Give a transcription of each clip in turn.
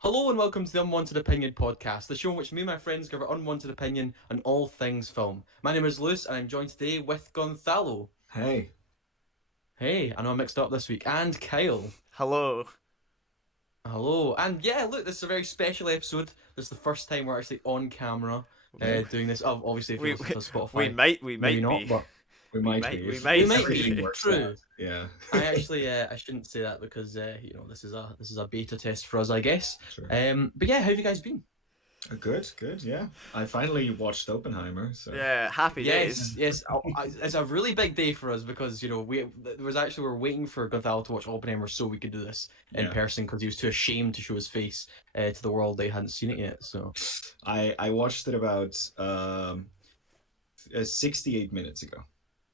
Hello and welcome to the Unwanted Opinion podcast, the show in which me and my friends give our unwanted opinion on all things film. My name is Lewis and I'm joined today with Gonzalo. Hey, Hey, I know I mixed up this week. And Kyle. Hello. Hello. And yeah, look, this is a very special episode. This is the first time we're actually on camera yep, doing this. Obviously, if you We listen we, to we Spotify, might we maybe might not, be but we we might might be we if we might if might everything be. be. works True. out. Yeah, I actually I shouldn't say that because this is a beta test for us, I guess. sure. But yeah, how have you guys been? Good, good. Yeah, I finally watched Oppenheimer, so Yeah, happy Yes, days. yes, it's a really big day for us because we're waiting for Gonzalo to watch Oppenheimer so we could do this in yeah. person because he was too ashamed to show his face to the world they hadn't seen it yet. So I watched it about 68 minutes ago.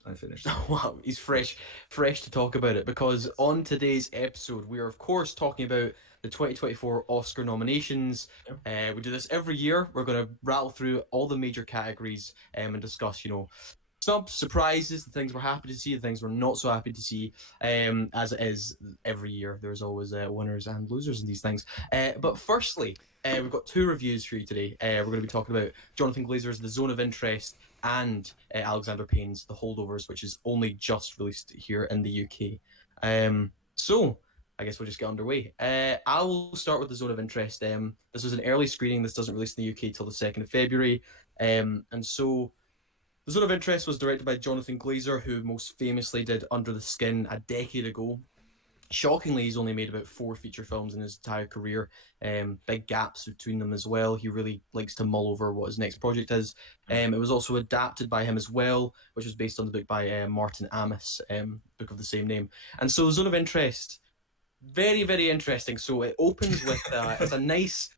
I finished it. wow, he's fresh to talk about it because on today's episode we are of course talking about the 2024 Oscar nominations. Yep. We do this every year. We're going to rattle through all the major categories and discuss some surprises, the things we're happy to see, the things we're not so happy to see. As it is every year, there's always winners and losers in these things. But firstly, we've got two reviews for you today. We're going to be talking about Jonathan Glazer's The Zone of Interest and Alexander Payne's The Holdovers, which is only just released here in the UK. So I guess we'll just get underway. I will start with The Zone of Interest. This was an early screening. This doesn't release in the UK till the 2nd of February. And so the Zone of Interest was directed by Jonathan Glazer, who most famously did Under the Skin a decade ago. Shockingly, he's only made about 4 feature films in his entire career. Big gaps between them as well. He really likes to mull over what his next project is. It was also adapted by him as well, which was based on the book by Martin Amis, book of the same name. And so, Zone of Interest, very, very interesting. So it opens with it's a nice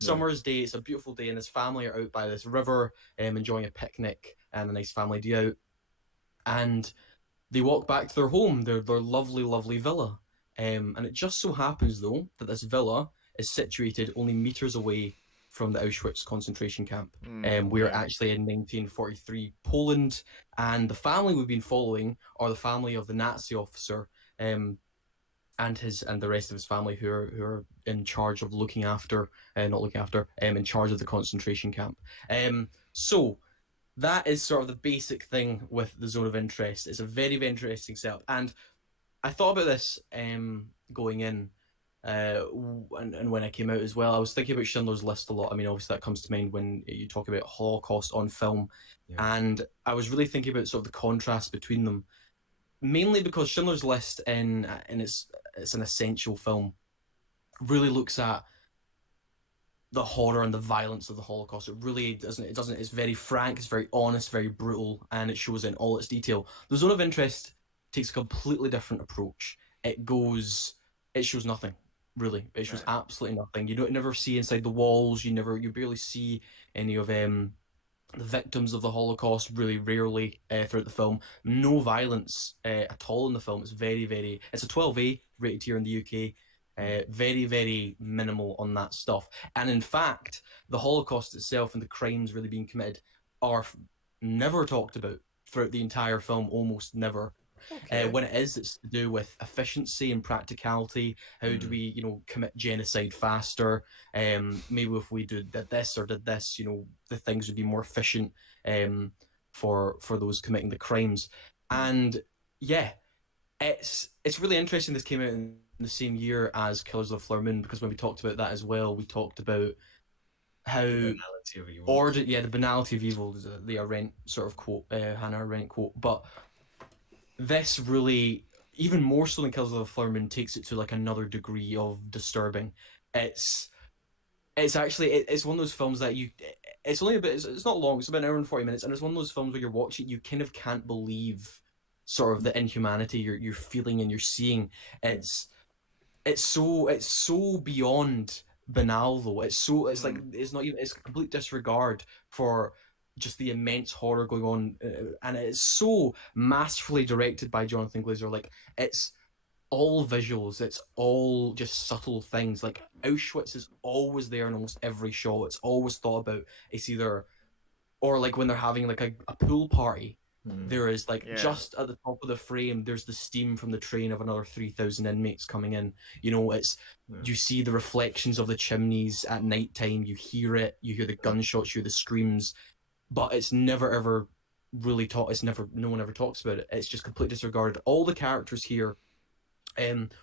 Yeah. summer's day. It's a beautiful day, and his family are out by this river, enjoying a picnic and a nice family day out. And they walk back to their home, their lovely, lovely villa. And it just so happens, though, that this villa is situated only meters away from the Auschwitz concentration camp. We're Okay. actually in 1943 Poland, and the family we've been following are the family of the Nazi officer, and the rest of his family who are in charge of looking after, not looking after, in charge of the concentration camp. So that is sort of the basic thing with the Zone of Interest. It's a very, very interesting setup. And I thought about this going in, and when I came out as well. I was thinking about Schindler's List a lot. I mean, obviously that comes to mind when you talk about Holocaust on film. Yeah. And I was really thinking about sort of the contrast between them, mainly because Schindler's List in it's an essential film, really looks at the horror and the violence of the Holocaust. It really doesn't. It doesn't. It's very frank. It's very honest. Very brutal, and it shows in all its detail. The Zone of Interest takes a completely different approach. It goes. It shows nothing. Really, it shows Right. absolutely nothing. You don't never see inside the walls. You barely see any of the victims of the Holocaust. Really rarely throughout the film. No violence at all in the film. It's very, very. It's a 12A rated here in the UK. Very, very minimal on that stuff. And in fact, the Holocaust itself and the crimes really being committed are never talked about throughout the entire film, almost never. Okay. When it is, it's to do with efficiency and practicality. How do Mm. we, commit genocide faster? Maybe if we did this or did this, the things would be more efficient for those committing the crimes. Mm. And yeah, it's really interesting. This came out in the same year as Killers of the Flower Moon because when we talked about that as well, we talked about The how banality of evil. order, yeah, the banality of evil is the Arendt sort of quote, Hannah Arendt quote, but this really, even more so than Killers of the Flower Moon, takes it to like another degree of disturbing. It's it's actually it's one of those films that it's only a bit it's not long, it's about an hour and 40 minutes, and it's one of those films where you're watching, you kind of can't believe sort of the inhumanity you're feeling and you're seeing. It's it's so beyond banal though. It's like Mm. it's not even, it's complete disregard for just the immense horror going on, and it's so masterfully directed by Jonathan Glazer. Like it's all visuals, it's all just subtle things. Like Auschwitz is always there in almost every shot. It's always thought about. It's either, or like when they're having like a pool party, There is like Yeah. just at the top of the frame, there's the steam from the train of another 3,000 inmates coming in. You know, it's Yeah. you see the reflections of the chimneys at night time. You hear it. You hear the gunshots. You hear the screams. But it's never ever really taught. It's never. No one ever talks about it. It's just completely disregarded. All the characters here.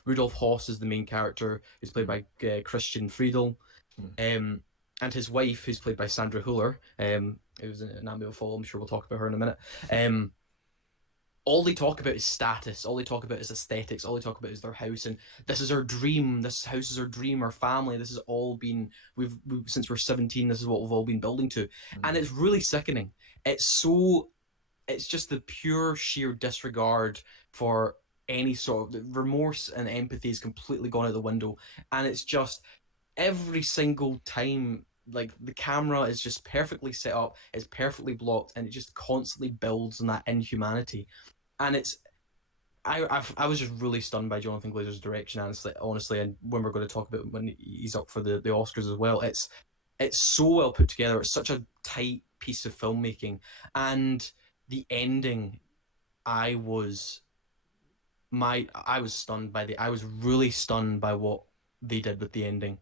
Rudolf Hoss is the main character, who's played by Christian Friedel. Mm. Um, and his wife, who's played by Sandra Huller, it was in Anatomy of a Fall. I'm sure we'll talk about her in a minute. All they talk about is status. All they talk about is aesthetics. All they talk about is their house, and this is our dream. This house is our dream. Our family. This has all been we've since we're 17. This is what we've all been building to, and it's really sickening. It's so it's just the pure sheer disregard for any sort of remorse and empathy is completely gone out the window, and it's just every single time like the camera is just perfectly set up, it's perfectly blocked, and it just constantly builds on that inhumanity. And it's I was just really stunned by Jonathan Glazer's direction, honestly, and when we're going to talk about when he's up for the Oscars as well, it's so well put together. It's such a tight piece of filmmaking, and the ending, I was I was stunned by the I was really stunned by what they did with the ending.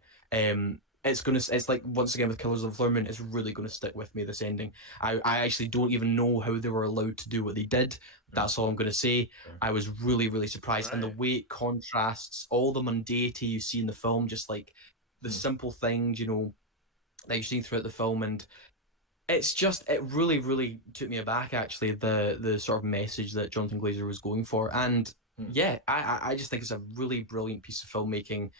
It's like once again with Killers of the Flower Moon, it's really gonna stick with me, this ending. I actually don't even know how they were allowed to do what they did. That's all I'm gonna say. I was really, really surprised. And the Right. way it contrasts all the mundanity you see in the film, just like the simple things, that you're seeing throughout the film, and it really really took me aback, actually, the sort of message that Jonathan Glazer was going for. And yeah, I just think it's a really brilliant piece of filmmaking.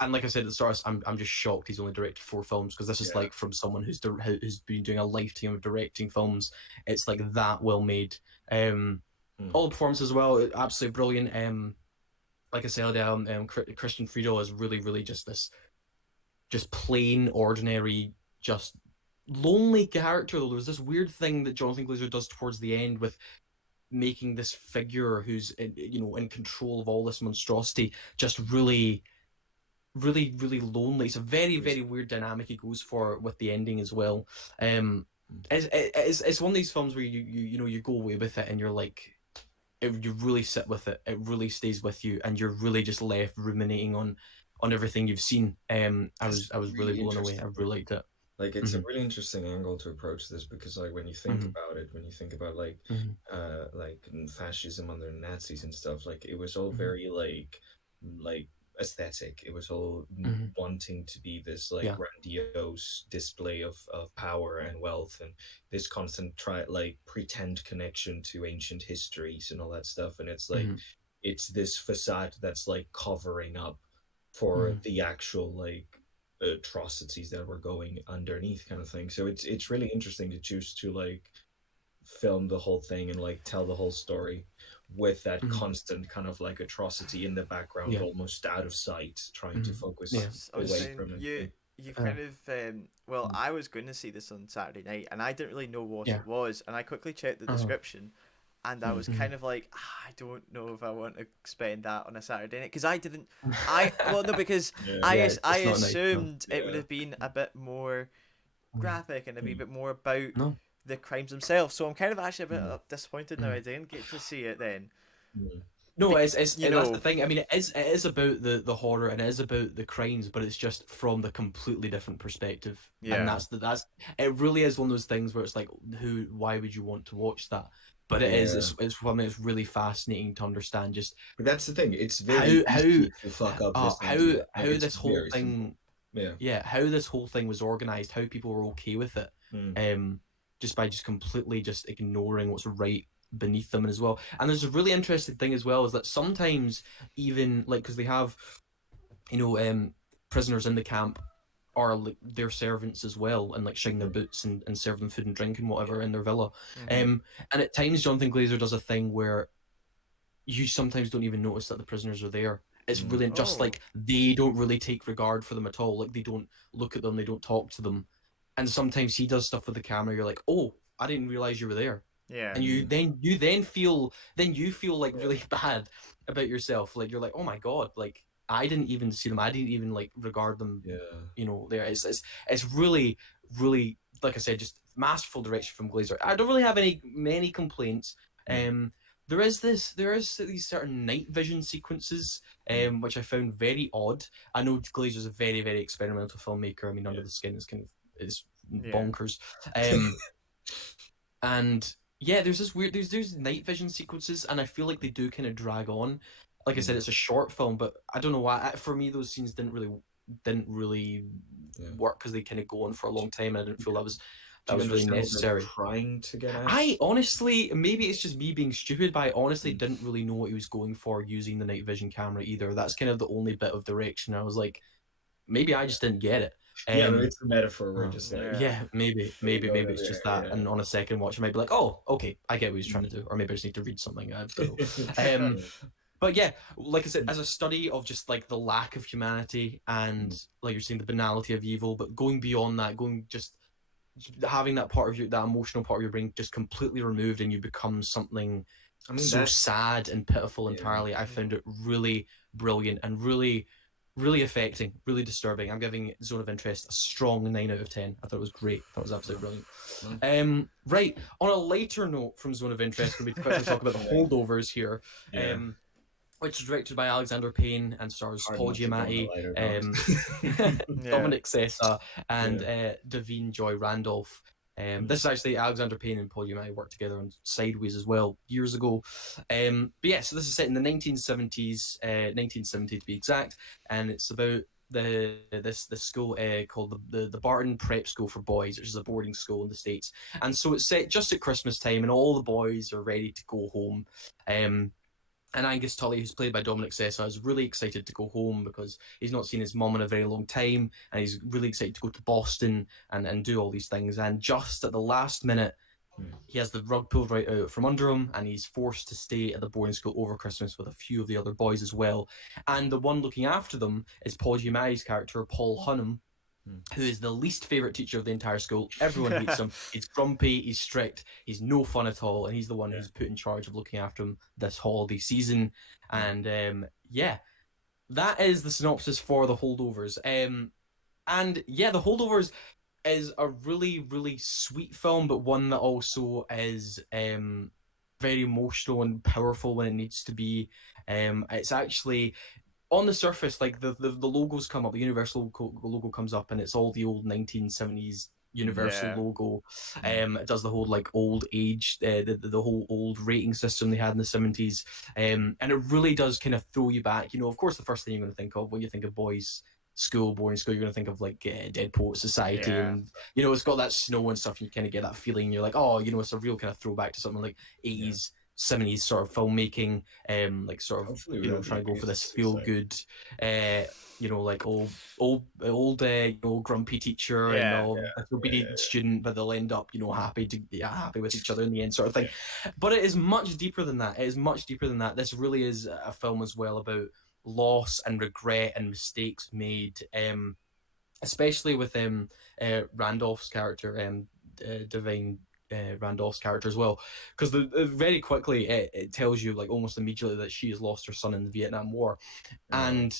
And like I said at the start, I'm just shocked he's only directed 4 films, because this is Yeah. like from someone who's been doing a lifetime of directing films. It's like that well made. All the performances as well, absolutely brilliant. Like I said, Christian Friedel is really really just plain ordinary, just lonely character. Though there's this weird thing that Jonathan Glazer does towards the end with making this figure who's in control of all this monstrosity just really really really lonely. It's a very very weird dynamic he goes for with the ending as well. It's one of these films where you go away with it and you're like, you really sit with it. It really stays with you, and you're really just left ruminating on everything you've seen. That's I was really really blown away. I interesting. really liked it. Like it's a Hmm. really interesting angle to approach this because like when you think Hmm. about it, when you think about Hmm. like fascism under Nazis and stuff, like it was all Hmm. very like aesthetic. It was all Hmm. wanting to be this like Yeah. grandiose display of power and wealth and this constant try like pretend connection to ancient histories and all that stuff. And it's like Hmm. it's this facade that's like covering up for Hmm. the actual like atrocities that were going underneath kind of thing. So it's really interesting to choose to like film the whole thing and like tell the whole story with that Hmm. constant kind of like atrocity in the background, Yeah. almost out of sight, trying to Hmm. I Yeah. focus was, I was away It's saying from it. Yeah. you've uh, kind of well, I was going to see this on Saturday night and I didn't really know what yeah. it was, and I quickly checked the Uh, description, and I was kind of like, I don't know if I want to spend that on a Saturday night, because I didn't. I well no, because Yeah. I it's not nice. No. assumed it would Yeah. have been a bit more Mm. graphic and a wee Mm. bit more about No. the crimes themselves. So I'm kind of actually a bit Mm. disappointed now I Mm. didn't get to see it then. Mm. No, Be- it's that's the thing. I mean, it is about the horror, and it is about the crimes, but it's just from the completely different perspective. And yeah. that's it. Really is one of those things where it's like, why would you want to watch that? But it is. Yeah. It's something that's really fascinating to understand. Just But that's the thing. It's very how easy to fuck up uh this how idea. Like how it's this whole very simple. thing Yeah. yeah, how this whole thing was organized, how people were okay with it, Mm. um, just by just completely just ignoring what's right beneath them as well. And there's a really interesting thing as well, is that sometimes, even like, because they have, you know, prisoners in the camp are like their servants as well, and like shine their Mm. boots and serve them food and drink and whatever Yeah. in their villa. Mm-hmm. And at times Jonathan Glazer does a thing where you sometimes don't even notice that the prisoners are there. It's Mm. really just Oh like they don't really take regard for them at all. Like they don't look at them, they don't talk to them. And sometimes he does stuff with the camera. You're like, oh, I didn't realize you were there. yeah. And Mm. you feel like Yeah. really bad about yourself. Like you're like, oh my god, like I didn't even see them. I didn't even like regard them. Yeah. There. It's really really, like I said, just masterful direction from Glazer. I don't really have many complaints. There is these certain night vision sequences, which I found very odd. I know Glazer's a very, very experimental filmmaker. I mean, Under the Skin is bonkers. And yeah, there's this weird there's night vision sequences, and I feel like they do kind of drag on. Like I said, it's a short film, but I don't know why. For me, those scenes didn't really work because they kind of go on for a long time, and I didn't feel that was really necessary. Trying to get at? I honestly, maybe it's just me being stupid, but I honestly didn't really know what he was going for using the night vision camera either. That's kind of the only bit of direction I was like, maybe I just didn't get it. Yeah, it's a metaphor. We're just like, maybe it's just that. And on a second watch, I might be like, oh, okay, I get what he's trying to do, or maybe I just need to read something. I don't know. But yeah, like I said, as a study of just like the lack of humanity and like you're saying, the banality of evil, but going beyond that, just having that part of that emotional part of your brain just completely removed, and you become something so sad and pitiful entirely. I found it really brilliant and really, really affecting, really disturbing. I'm giving Zone of Interest a strong 9 out of 10. I thought it was great. I thought it was absolutely brilliant. Right, on a lighter note from Zone of Interest, we'll quickly talk about the Holdovers here. Which is directed by Alexander Payne and stars Paul Giamatti, Dominic Sessa, and Davine Joy Randolph. This is actually Alexander Payne and Paul Giamatti worked together on Sideways as well years ago. But yeah, so this is set in the 1970s, 1970 to be exact, and it's about this school called the Barton Prep School for Boys, which is a boarding school in the States. And so it's set just at Christmas time, and all the boys are ready to go home. And Angus Tully, who's played by Dominic Sessa, is really excited to go home because he's not seen his mum in a very long time, and he's really excited to go to Boston and do all these things. And just at the last minute, he has the rug pulled right out from under him, and he's forced to stay at the boarding school over Christmas with a few of the other boys as well. And the one looking after them is Paul Giamatti's character, Paul Hunnam, who is the least favorite teacher of the entire school. Everyone hates him. He's grumpy, he's strict, he's no fun at all, and he's the one who's put in charge of looking after him this holiday season. And that is the synopsis for The Holdovers. And yeah, The Holdovers is a really, really sweet film, but one that also is very emotional and powerful when it needs to be. It's actually, on the surface, like the logos come up, the Universal logo comes up, and it's all the old 1970s Universal logo. It does the whole like old age, the whole old rating system they had in the 70s, and it really does kind of throw you back. You know, of course, the first thing you're going to think of when you think of boys' school, boarding school, you're going to think of like Dead Poet Society, and you know, it's got that snow and stuff, and you kind of get that feeling. You're like, oh, you know, it's a real kind of throwback to something like 80s. 70s sort of filmmaking, like sort of, you know, trying to go for this feel good, you know, like old you know, grumpy teacher and obedient student, but they'll end up, you know, happy with each other in the end, sort of thing. But it is much deeper than that. It is much deeper than that. This really is a film as well about loss and regret and mistakes made, especially with Randolph's character, Divine Randolph's character as well, because very quickly it tells you like almost immediately that she has lost her son in the Vietnam War, and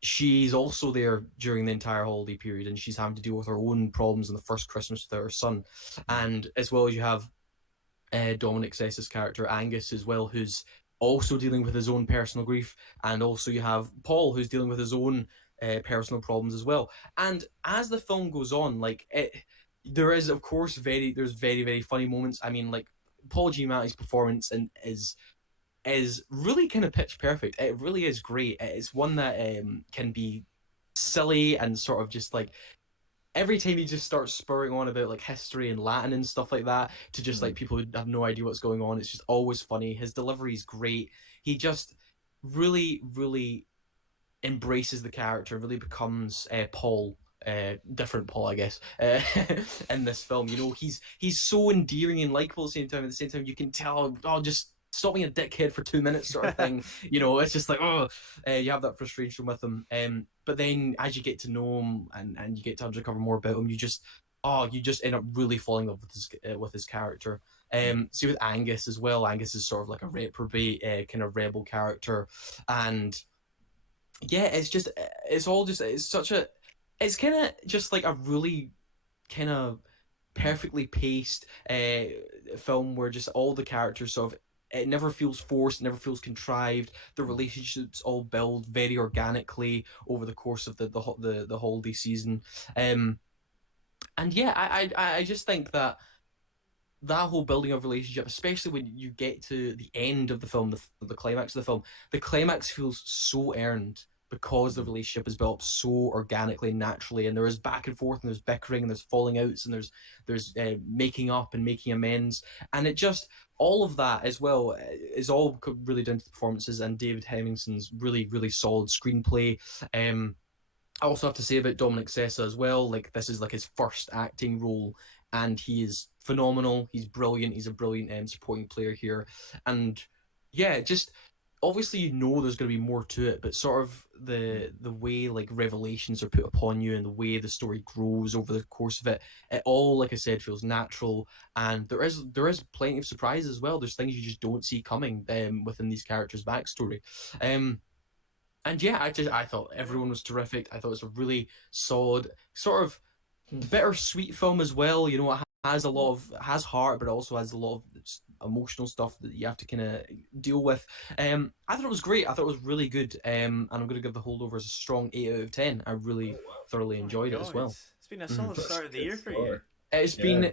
she's also there during the entire holiday period, and she's having to deal with her own problems in the first Christmas without her son, and as well as you have Dominic Sessa's character Angus as well, who's also dealing with his own personal grief, and also you have Paul, who's dealing with his own personal problems as well. And as the film goes on, like there is, of course, very, very funny moments. I mean, like Paul Giamatti's performance is really kind of pitch perfect. It really is great. It's one that can be silly and sort of just like every time he just starts spurring on about like history and Latin and stuff like that to just like people who have no idea what's going on. It's just always funny. His delivery is great. He just really, really embraces the character, really becomes Paul. Different Paul, I guess, in this film. You know, he's so endearing and likable at the same time. At the same time, you can tell, oh, just stop being a dickhead for 2 minutes, sort of thing. You know, it's just like, oh, you have that frustration with him. But then as you get to know him and you get to uncover more about him, you just end up really falling in love with his character. See with Angus as well. Angus is sort of like a reprobate, kind of rebel character, and yeah, it's kind of just like a really kind of perfectly paced film where just all the characters sort of, it never feels forced, it never feels contrived. The relationships all build very organically over the course of the holiday season. And yeah, I just think that that whole building of relationship, especially when you get to the end of the film, the climax of the film, the climax feels so earned because the relationship is built up so organically and naturally, and there is back and forth, and there's bickering, and there's falling outs, and there's making up and making amends, and it just, all of that as well is all really down to the performances and David Hemmingson's really solid screenplay. I also have to say about Dominic Sessa as well. Like, this is like his first acting role, and he is phenomenal. He's brilliant. He's a brilliant supporting player here, and yeah, just obviously there's going to be more to it, but sort of the way like revelations are put upon you and the way the story grows over the course of it, it all, like I said, feels natural, and there is plenty of surprises as well. There's things you just don't see coming within these characters' backstory. And yeah, I thought everyone was terrific. I thought it was a really solid, sort of bittersweet film as well. It has a lot of, has heart, but it also has a lot of emotional stuff that you have to kind of deal with. I thought it was great. I thought it was really good. And I'm going to give The Holdovers a strong 8 out of 10. I really thoroughly Oh my enjoyed it as God, well. it's been a solid start of the year for you. It's been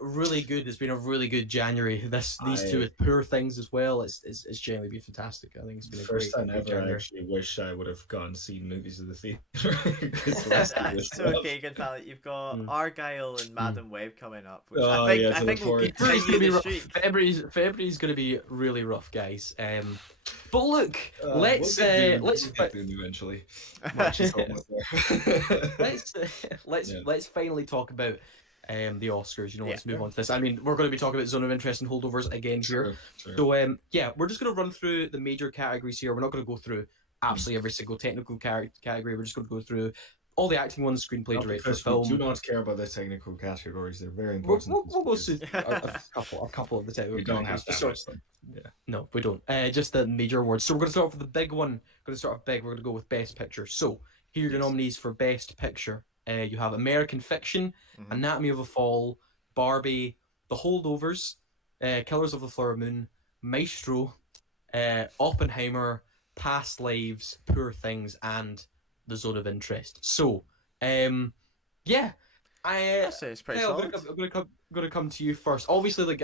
really good. It's been a really good January. These two with Poor Things as well. It's generally been fantastic. I think it's been a First great time ever. January. I actually wish I would have gone and seen movies at the theater. 'Cause the rest of this That's stuff- okay, good fella. You've got Argyle and Madam Web coming up, which Oh, I yeah, to think look will forward to. February's continue gonna be the rough. streak. February's gonna be really rough, guys. But look, We'll let's get them eventually. let's She's almost there. let's finally talk about the Oscars. Yeah. Let's move on to this. I mean, we're going to be talking about Zone of Interest and Holdovers again here. Sure. So yeah, we're just going to run through the major categories here. We're not going to go through absolutely every single technical category. We're just going to go through all the acting ones, screenplay, Not director, because film. we do not care about the technical categories. They're very We'll important. go through a couple of the technical We don't have categories. to much them. Yeah. No, we don't. Just the major awards. So we're going to start off with the big one. We're going to start off big. We're going to go with Best Picture. So here are your nominees for Best Picture. You have American Fiction, Anatomy of a Fall, Barbie, The Holdovers, Killers of the Flower Moon, Maestro, Oppenheimer, Past Lives, Poor Things, and The Zone of Interest. So, yeah, I'd say it's pretty Kyle, solid. I'm gonna come to you first. Obviously,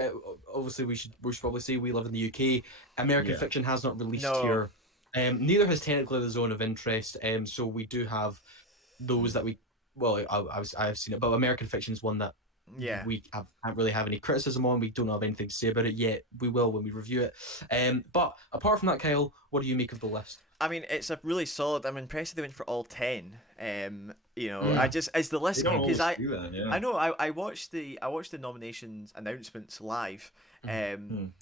obviously we should probably say we live in the UK. American Fiction has not released here. Neither has technically The Zone of Interest. So we do have those that we. Well, I've seen it, but American Fiction is one that we can't really have any criticism on. We don't have anything to say about it yet. We will when we review it. But apart from that, Kyle, what do you make of the list? I mean, it's a really solid. I'm impressed they went for all 10. I just, as the list, because I know I watched the nominations announcements live, and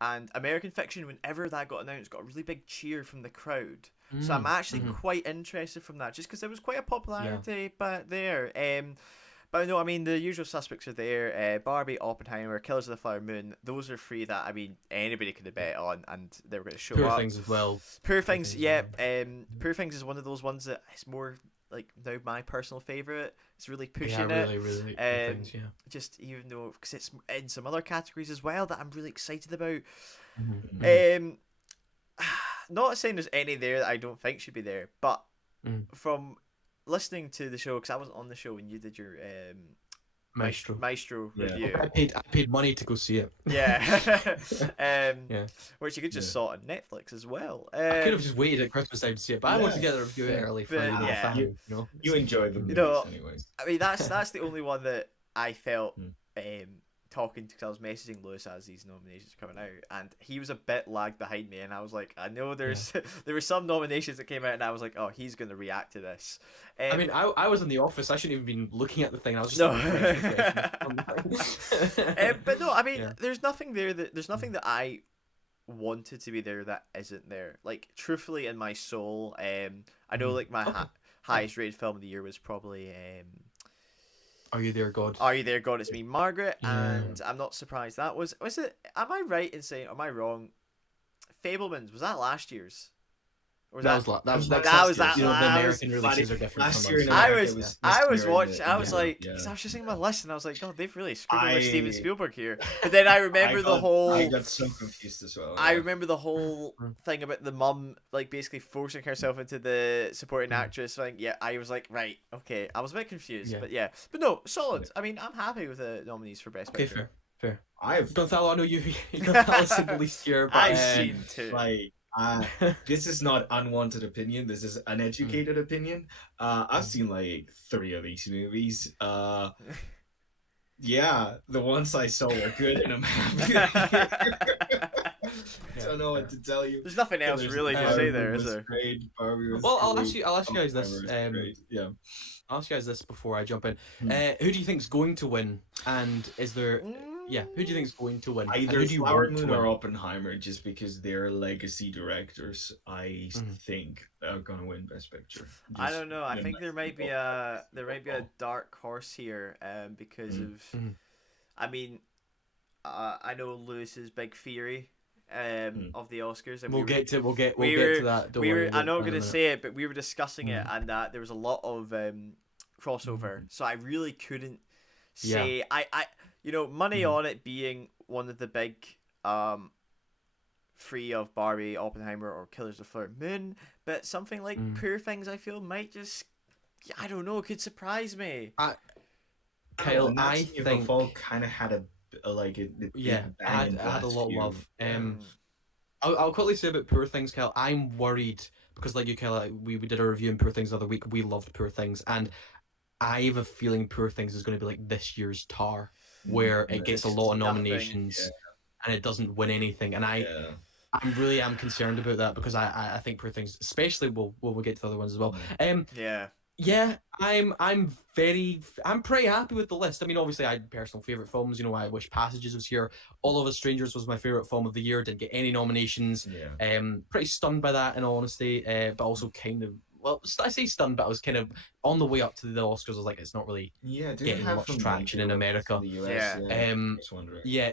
American Fiction, whenever that got announced, got a really big cheer from the crowd. So I'm actually quite interested from that, just because there was quite a popularity there. But no, I mean, the usual suspects are there. Barbie, Oppenheimer, Killers of the Flower Moon. Those are three that, I mean, anybody could have bet on, and they were going to show up. Poor Things as well. Poor Things, yeah. Poor Things is one of those ones that is more, like, now my personal favourite. It's really pushing it. Really, things, yeah. Just even though, because it's in some other categories as well that I'm really excited about. Not saying there's any there that I don't think should be there, but from listening to the show, because I wasn't on the show when you did your Maestro review. I paid money to go see it. Which you could just saw on Netflix as well. I could have just waited at Christmas time to see it, but I wanted to get the review early for the family. You enjoy the movies, anyways. I mean, that's the only one that I felt talking to, because I was messaging Lewis as these nominations were coming out, and he was a bit lagged behind me, and I was like, I know there were some nominations that came out, and I was like, oh, he's going to react to this. I mean, I was in the office. I shouldn't even been looking at the thing. I was just but no, I mean, there's nothing there there's nothing that I wanted to be there that isn't there. Like, truthfully, in my soul, I know like my highest rated film of the year was probably Are You There, God? Are You There, God? It's Me, Margaret, and I'm not surprised that was it. Am I right in saying? Am I wrong? Fablemans, was that last year's, Was that that? was that That was you know, the that American was, releases are different last from year us. in I America, was it was I this was year in watching. I the was UK. like, Yeah. because I was just thinking my list, and I was like, God, they've really screwed over I Steven Spielberg here. But then I remember the whole. I got so confused as well. I Yeah. remember the whole thing about the mum, like basically forcing herself into the supporting actress thing. Yeah, I was like, right, okay. I was a bit confused, but yeah, but no, solid. I mean, I'm happy with the nominees for Best Picture. Fair. I've Gonzalo, I know you got Alice in the least here, but I've seen two. like this is not unwanted opinion. This is uneducated opinion. I've seen like 3 of these movies. Yeah, the ones I saw were good, and I'm happy. Don't know what to tell you. There's nothing else really to say there, is there? Great. Barbie was well, great. I'll ask you guys this. Yeah. I'll ask you guys this before I jump in. Who do you think's going to win? And is there? Yeah, who do you think is going to win? Either Flower Moon or Oppenheimer, just because they're legacy directors. I think are gonna win Best Picture. I don't know. I think there might be a dark horse here, because of. I mean, I know Lewis's big theory. Of the Oscars, and we'll get to that. Don't worry, I'm not going to say it, but we were discussing it, and that there was a lot of crossover. So I really couldn't say. I money on it being one of the big three of Barbie, Oppenheimer, or Killers of the Flower Moon, but something like Poor Things, I feel might just, I don't know, could surprise me. Kyle, I think Fall kind of had a I had a lot of love. I'll quickly say about Poor Things, Kyle. I'm worried because, like you, Kyle, we did a review on Poor Things the other week. We loved Poor Things, and I have a feeling Poor Things is going to be like this year's Tar, where it gets a lot of nominations and it doesn't win anything. And I really am concerned about that because I think Poor Things, especially we'll get to the other ones as well. Yeah, I'm pretty happy with the list. I mean, obviously, I had personal favorite films. You know, I wish Passages was here. All of Us Strangers was my favorite film of the year. Didn't get any nominations. Pretty stunned by that, in all honesty. But also kind of, well, I say stunned, but I was kind of on the way up to the Oscars. I was like, it's not really getting much traction in America.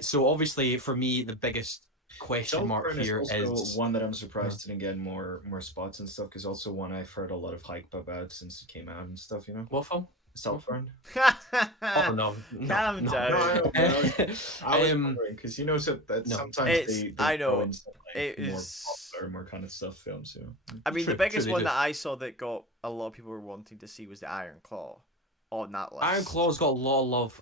So obviously, for me, the biggest question mark here is one that I'm surprised didn't get more spots and stuff, because also one I've heard a lot of hype about since it came out and stuff. You know, what film? Saltburn. Oh no, calm down. I was wondering because sometimes they I know in stuff, like, more popular, more kind of stuff films. You know, I mean, the biggest one that I saw that got a lot of people were wanting to see was the Iron Claw. On that list. Iron Claw's got a lot of love.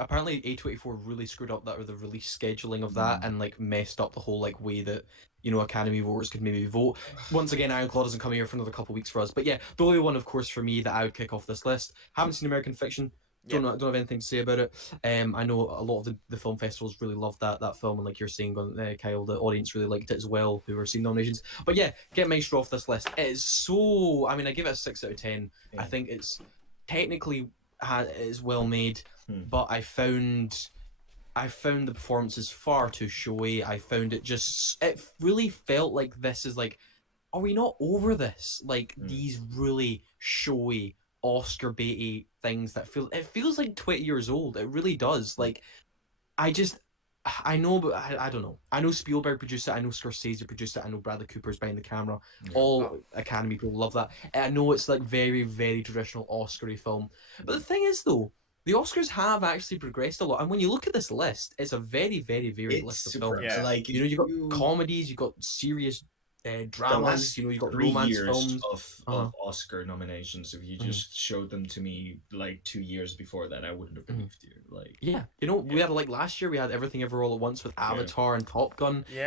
Apparently, A24 really screwed up the release scheduling of that and like messed up the whole like way that Academy voters could maybe vote. Once again, Iron Claw doesn't come here for another couple of weeks for us. But yeah, the only one, of course, for me that I would kick off this list. Haven't seen American Fiction. Don't have anything to say about it. I know a lot of the film festivals really loved that film, and like you're saying, Kyle, the audience really liked it as well, who were seeing nominations. But yeah, Get Maestro off this list. It is so. I mean, I give it a 6 out of 10. I think it's technically is well made, but I found the performances far too showy. I found it really felt like this is like, are we not over this? Like these really showy Oscar baity things that feels like 20 years old. It really does. Like I know, but I don't know. I know Spielberg produced it. I know Scorsese produced it. I know Bradley Cooper's behind the camera. All Academy people love that. And I know it's like very, very traditional Oscar-y film. But the thing is, though, the Oscars have actually progressed a lot. And when you look at this list, it's a very, very varied list of films. Yeah. Like, you got comedies, you got serious dramas, you got romance films of Oscar nominations. If you just showed them to me like 2 years before that, I wouldn't have believed you. Like, we had like last year we had Everything Ever All at Once with Avatar and Top Gun. They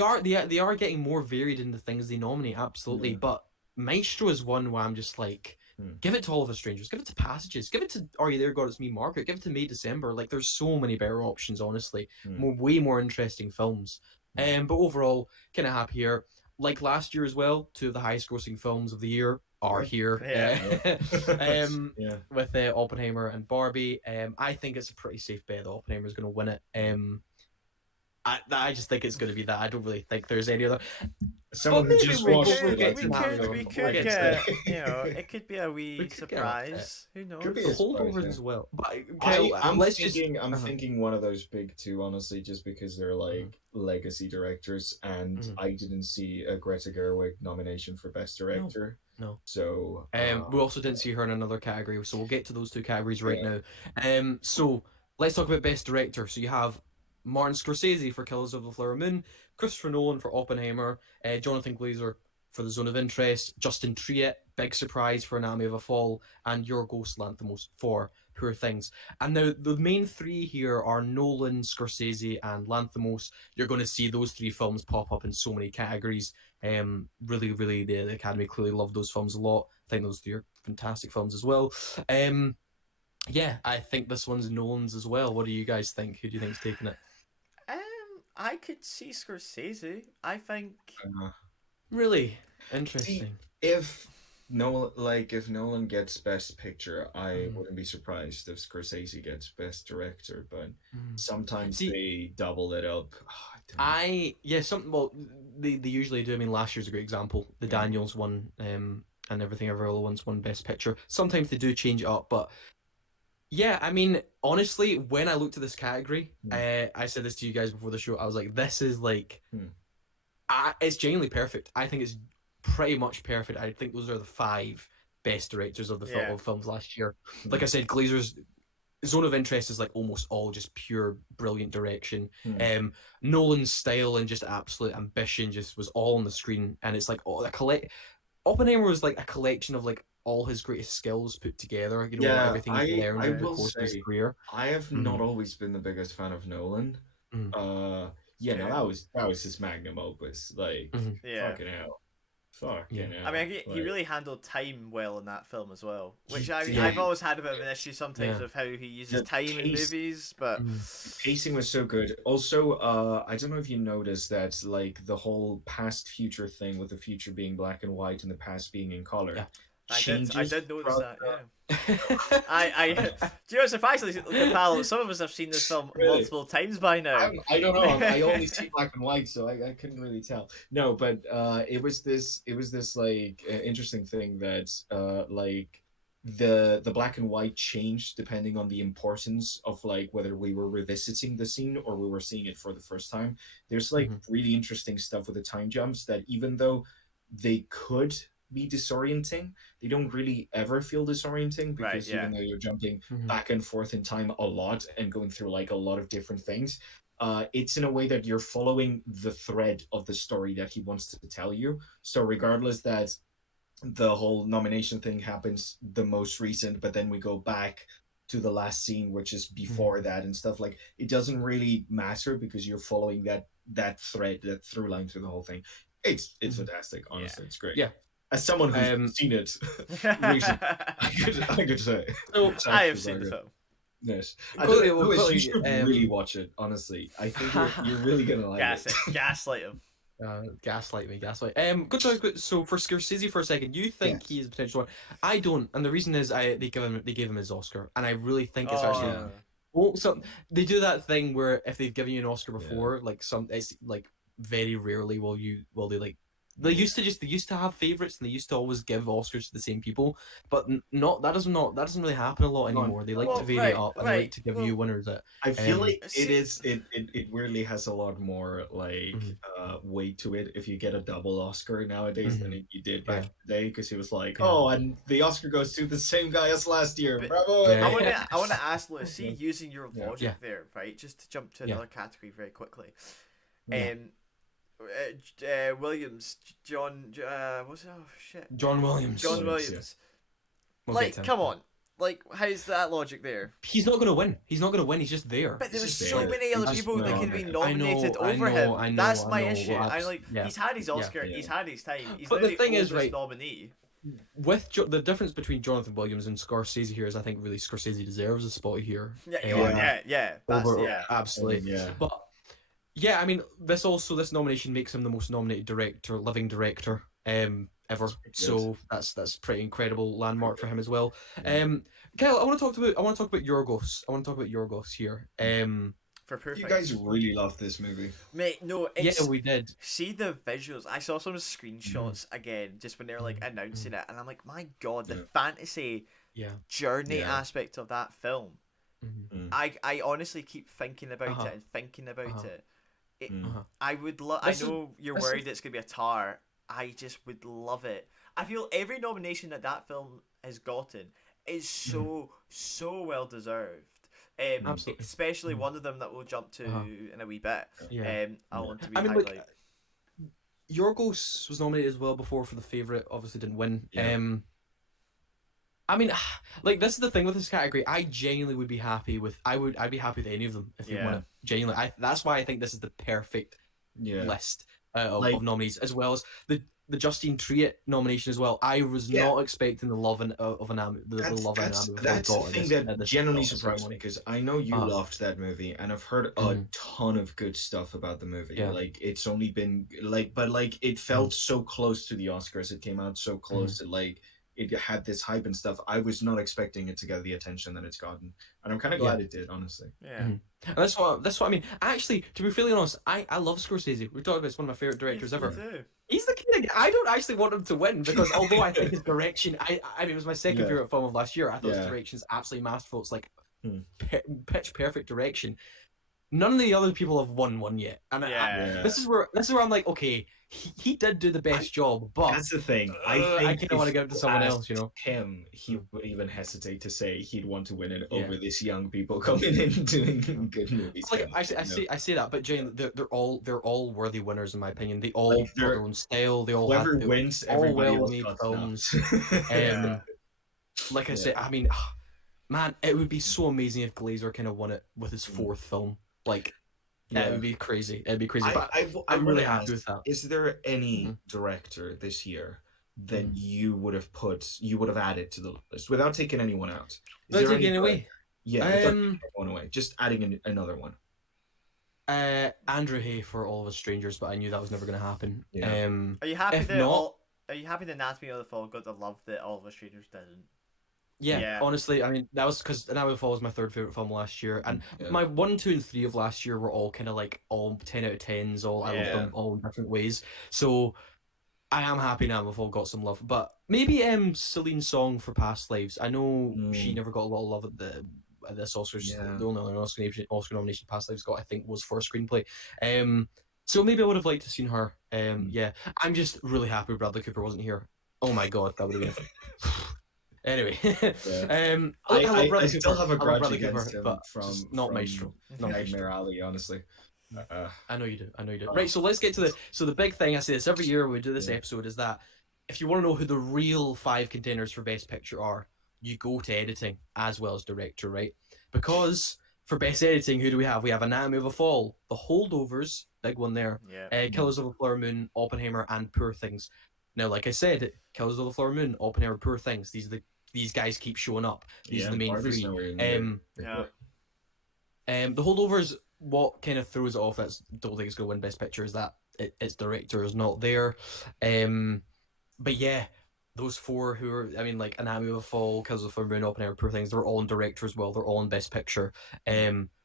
are getting more varied in the things they nominate, absolutely. But Maestro is one where I'm just like, give it to All of Us Strangers, give it to Passages, give it to Are You There God It's Me Margaret, give it to May December. Like, there's so many better options, honestly. Way more interesting films. But overall, kind of happy here. Like last year as well, 2 of the highest grossing films of the year are here. With Oppenheimer and Barbie. I think it's a pretty safe bet that Oppenheimer is going to win it. I just think it's going to be that. I don't really think there's any other. Someone who just watched it, I think we could get, you know, it could be a wee surprise. Who knows? Could be The a surprise, Holdovers yeah. as well. But I'm thinking one of those big two, honestly, just because they're like legacy directors, and I didn't see a Greta Gerwig nomination for Best Director. No. So we also didn't see her in another category, so we'll get to those two categories right now. So let's talk about Best Director. So you have Martin Scorsese for Killers of the Flower Moon, Christopher Nolan for Oppenheimer, Jonathan Glazer for The Zone of Interest, Justin Triet, big surprise for Anatomy of a Fall, and Yorgos Lanthimos for Poor Things. And now the main three here are Nolan, Scorsese, and Lanthimos. You're going to see those three films pop up in so many categories. Really, the Academy clearly loved those films a lot. I think those three are fantastic films as well. Yeah, I think this one's Nolan's as well. What do you guys think? Who do you think's taking it? I could see Scorsese. I think. Really interesting. See, if Nolan gets Best Picture, I wouldn't be surprised if Scorsese gets Best Director. But sometimes they double it up. They usually do. I mean, last year's a great example. The Daniels won, and Everything Everywhere All at Once won Best Picture. Sometimes they do change it up, but. Yeah, I mean, honestly, when I looked at this category, I said this to you guys before the show. I was like, this is like, it's genuinely perfect. I think it's pretty much perfect. I think those are the 5 best directors of the films last year. Like I said, Glazer's Zone of Interest is like almost all just pure brilliant direction. Nolan's style and just absolute ambition just was all on the screen, and it's like Oppenheimer was like a collection of like all his greatest skills put together, you know, everything he learned over the course of his career. I have not always been the biggest fan of Nolan. No, that was his magnum opus. Like, fucking hell. I mean, he really handled time well in that film as well, which I've always had a bit of an issue sometimes with how he uses time in movies, but pacing was so good. Also, I don't know if you noticed that, like, the whole past-future thing, with the future being black and white and the past being in color. Yeah. I did notice that. Yeah. Do you know, surprisingly, pal, some of us have seen this film multiple times by now. I don't know. I only see black and white, so I couldn't really tell. No, but it was this like interesting thing that like the black and white changed depending on the importance of like whether we were revisiting the scene or we were seeing it for the first time. There's like really interesting stuff with the time jumps that even though they could be disorienting, they don't really ever feel disorienting, because even though you're jumping back and forth in time a lot and going through like a lot of different things, it's in a way that you're following the thread of the story that he wants to tell you. So regardless that the whole nomination thing happens the most recent, but then we go back to the last scene, which is before that and stuff, like, it doesn't really matter because you're following that thread, that through line through the whole thing. It's fantastic, honestly. It's great. Yeah. As someone who's seen it recently, I could say. So, I have seen the film. Yes. You should really watch it, honestly. I think you're really going to like it. Gaslight him. Gaslight me. Good. So for Scorsese for a second, you think he is a potential one? I don't, and the reason is they gave him his Oscar, and I really think it's actually. Well, so they do that thing where if they've given you an Oscar before, it's like very rarely will they like. They used to have favorites, and they used to always give Oscars to the same people, but that doesn't really happen a lot anymore. They like to vary it up, and they like to give you winners. I feel like it weirdly has a lot more like weight to it if you get a double Oscar nowadays than you did back in the day, because he was like, and the Oscar goes to the same guy as last year. Bravo! I want to ask Lewis, using your logic there, right? Just to jump to another category very quickly. Williams, John Williams. We'll like, come on. Like, how's that logic there? He's not going to win. He's not going to win. He's just there. But there were so many other people that could be nominated over him. That's my issue. He's had his Oscar. He's had his time. He's but the thing is, nominee. With the difference between Jonathan Williams and Scorsese here is, I think really Scorsese deserves a spot here. Absolutely. But yeah, I mean, this nomination makes him the most nominated living director ever. So that's pretty incredible landmark for him as well. Kyle, I want to talk about Yorgos. I want to talk about Yorgos here. for Poor You Things. guys really loved this movie, mate. No, yeah, we did. See the visuals. I saw some screenshots again, just when they were like announcing it, and I'm like, my god, the fantasy journey aspect of that film. I honestly keep thinking about it and thinking about it. I would love. I know you're worried it's gonna be a tar. I just would love it. I feel every nomination that film has gotten is so well deserved. Absolutely. Especially one of them that we'll jump to in a wee bit. I want to I mean, highlight. look, Yorgos was nominated as well before for the favorite. Obviously, didn't win. I mean, like, this is the thing with this category. I genuinely would be happy with. I'd be happy with any of them if they won it. Genuinely, that's why I think this is the perfect list of nominees, as well as the Justine Triet nomination as well. I was not expecting the love of an love that's the thing that genuinely surprised me, because I know you loved that movie, and I've heard a ton of good stuff about the movie. Like, it's only been but it felt so close to the Oscars. It came out so close to it had this hype and stuff. I was not expecting it to get the attention that it's gotten, and I'm kind of glad it did, honestly. And that's what I mean. Actually, to be fairly honest, I love Scorsese. We talked about, it's one of my favorite directors ever. He's the king. I don't actually want him to win, because although I think his direction, I mean, it was my second favorite film of last year. I thought his direction is absolutely masterful. It's like pitch perfect direction. None of the other people have won one yet, and this is where I'm like, okay, he did do the best job, but that's the thing. I kind of want to give it to someone else, you know. Him, he would even hesitate to say he'd want to win it over these young people coming in doing good movies. Like, I say that, but Jane, they're all worthy winners in my opinion. They all have their own style. They all whoever have wins, all everybody well made films. Like I say, I mean, man, it would be so amazing if Glazer kind of won it with his fourth film. Like, it would be crazy. It'd be crazy. But I'm really happy with that. Is there any director this year that you would have added to the list without taking anyone out? Without taking anyone away? Yeah, without taking one away. Just adding another one. Andrew Hay for All of Us Strangers, but I knew that was never going to happen. Are you happy Are you happy that Anatomy of the Fall got the love that All of Us Strangers didn't? Yeah, honestly, I mean, that was because Anatomy of the Fall was my third favorite film last year, and my 1, 2, and 3 of last year were all kind of like all 10 out of 10s. I love them all in different ways. So I am happy Anatomy of the Fall got some love, but maybe Celine's song for Past Lives. I know she never got a lot of love at this Oscars. The only other Oscar nomination Past Lives got, I think, was for a screenplay. So maybe I would have liked to seen her. I'm just really happy Bradley Cooper wasn't here. Oh my god, that would have been. Anyway, I still have a grudge against him from not Maestro. Nightmare Alley, honestly. I know you do. Right, so let's get to the big thing. I say this every year when we do this episode, is that if you want to know who the real 5 contenders for Best Picture are, you go to editing as well as director, right? Because for Best Editing, who do we have? We have Anatomy of a Fall, The Holdovers, big one there, Killers of the Flower Moon, Oppenheimer, and Poor Things. Now, like I said, Killers of the Flower Moon, Oppenheimer, Poor Things. These guys keep showing up. These are the main 3. The Holdovers, what kind of throws it off that don't think it's going to win Best Picture is that its director is not there. But yeah, those 4 who are, I mean, like Anatomy of a Fall, Killers of the Flower Moon, Oppenheimer, Poor Things, they're all in director as well. They're all in Best Picture.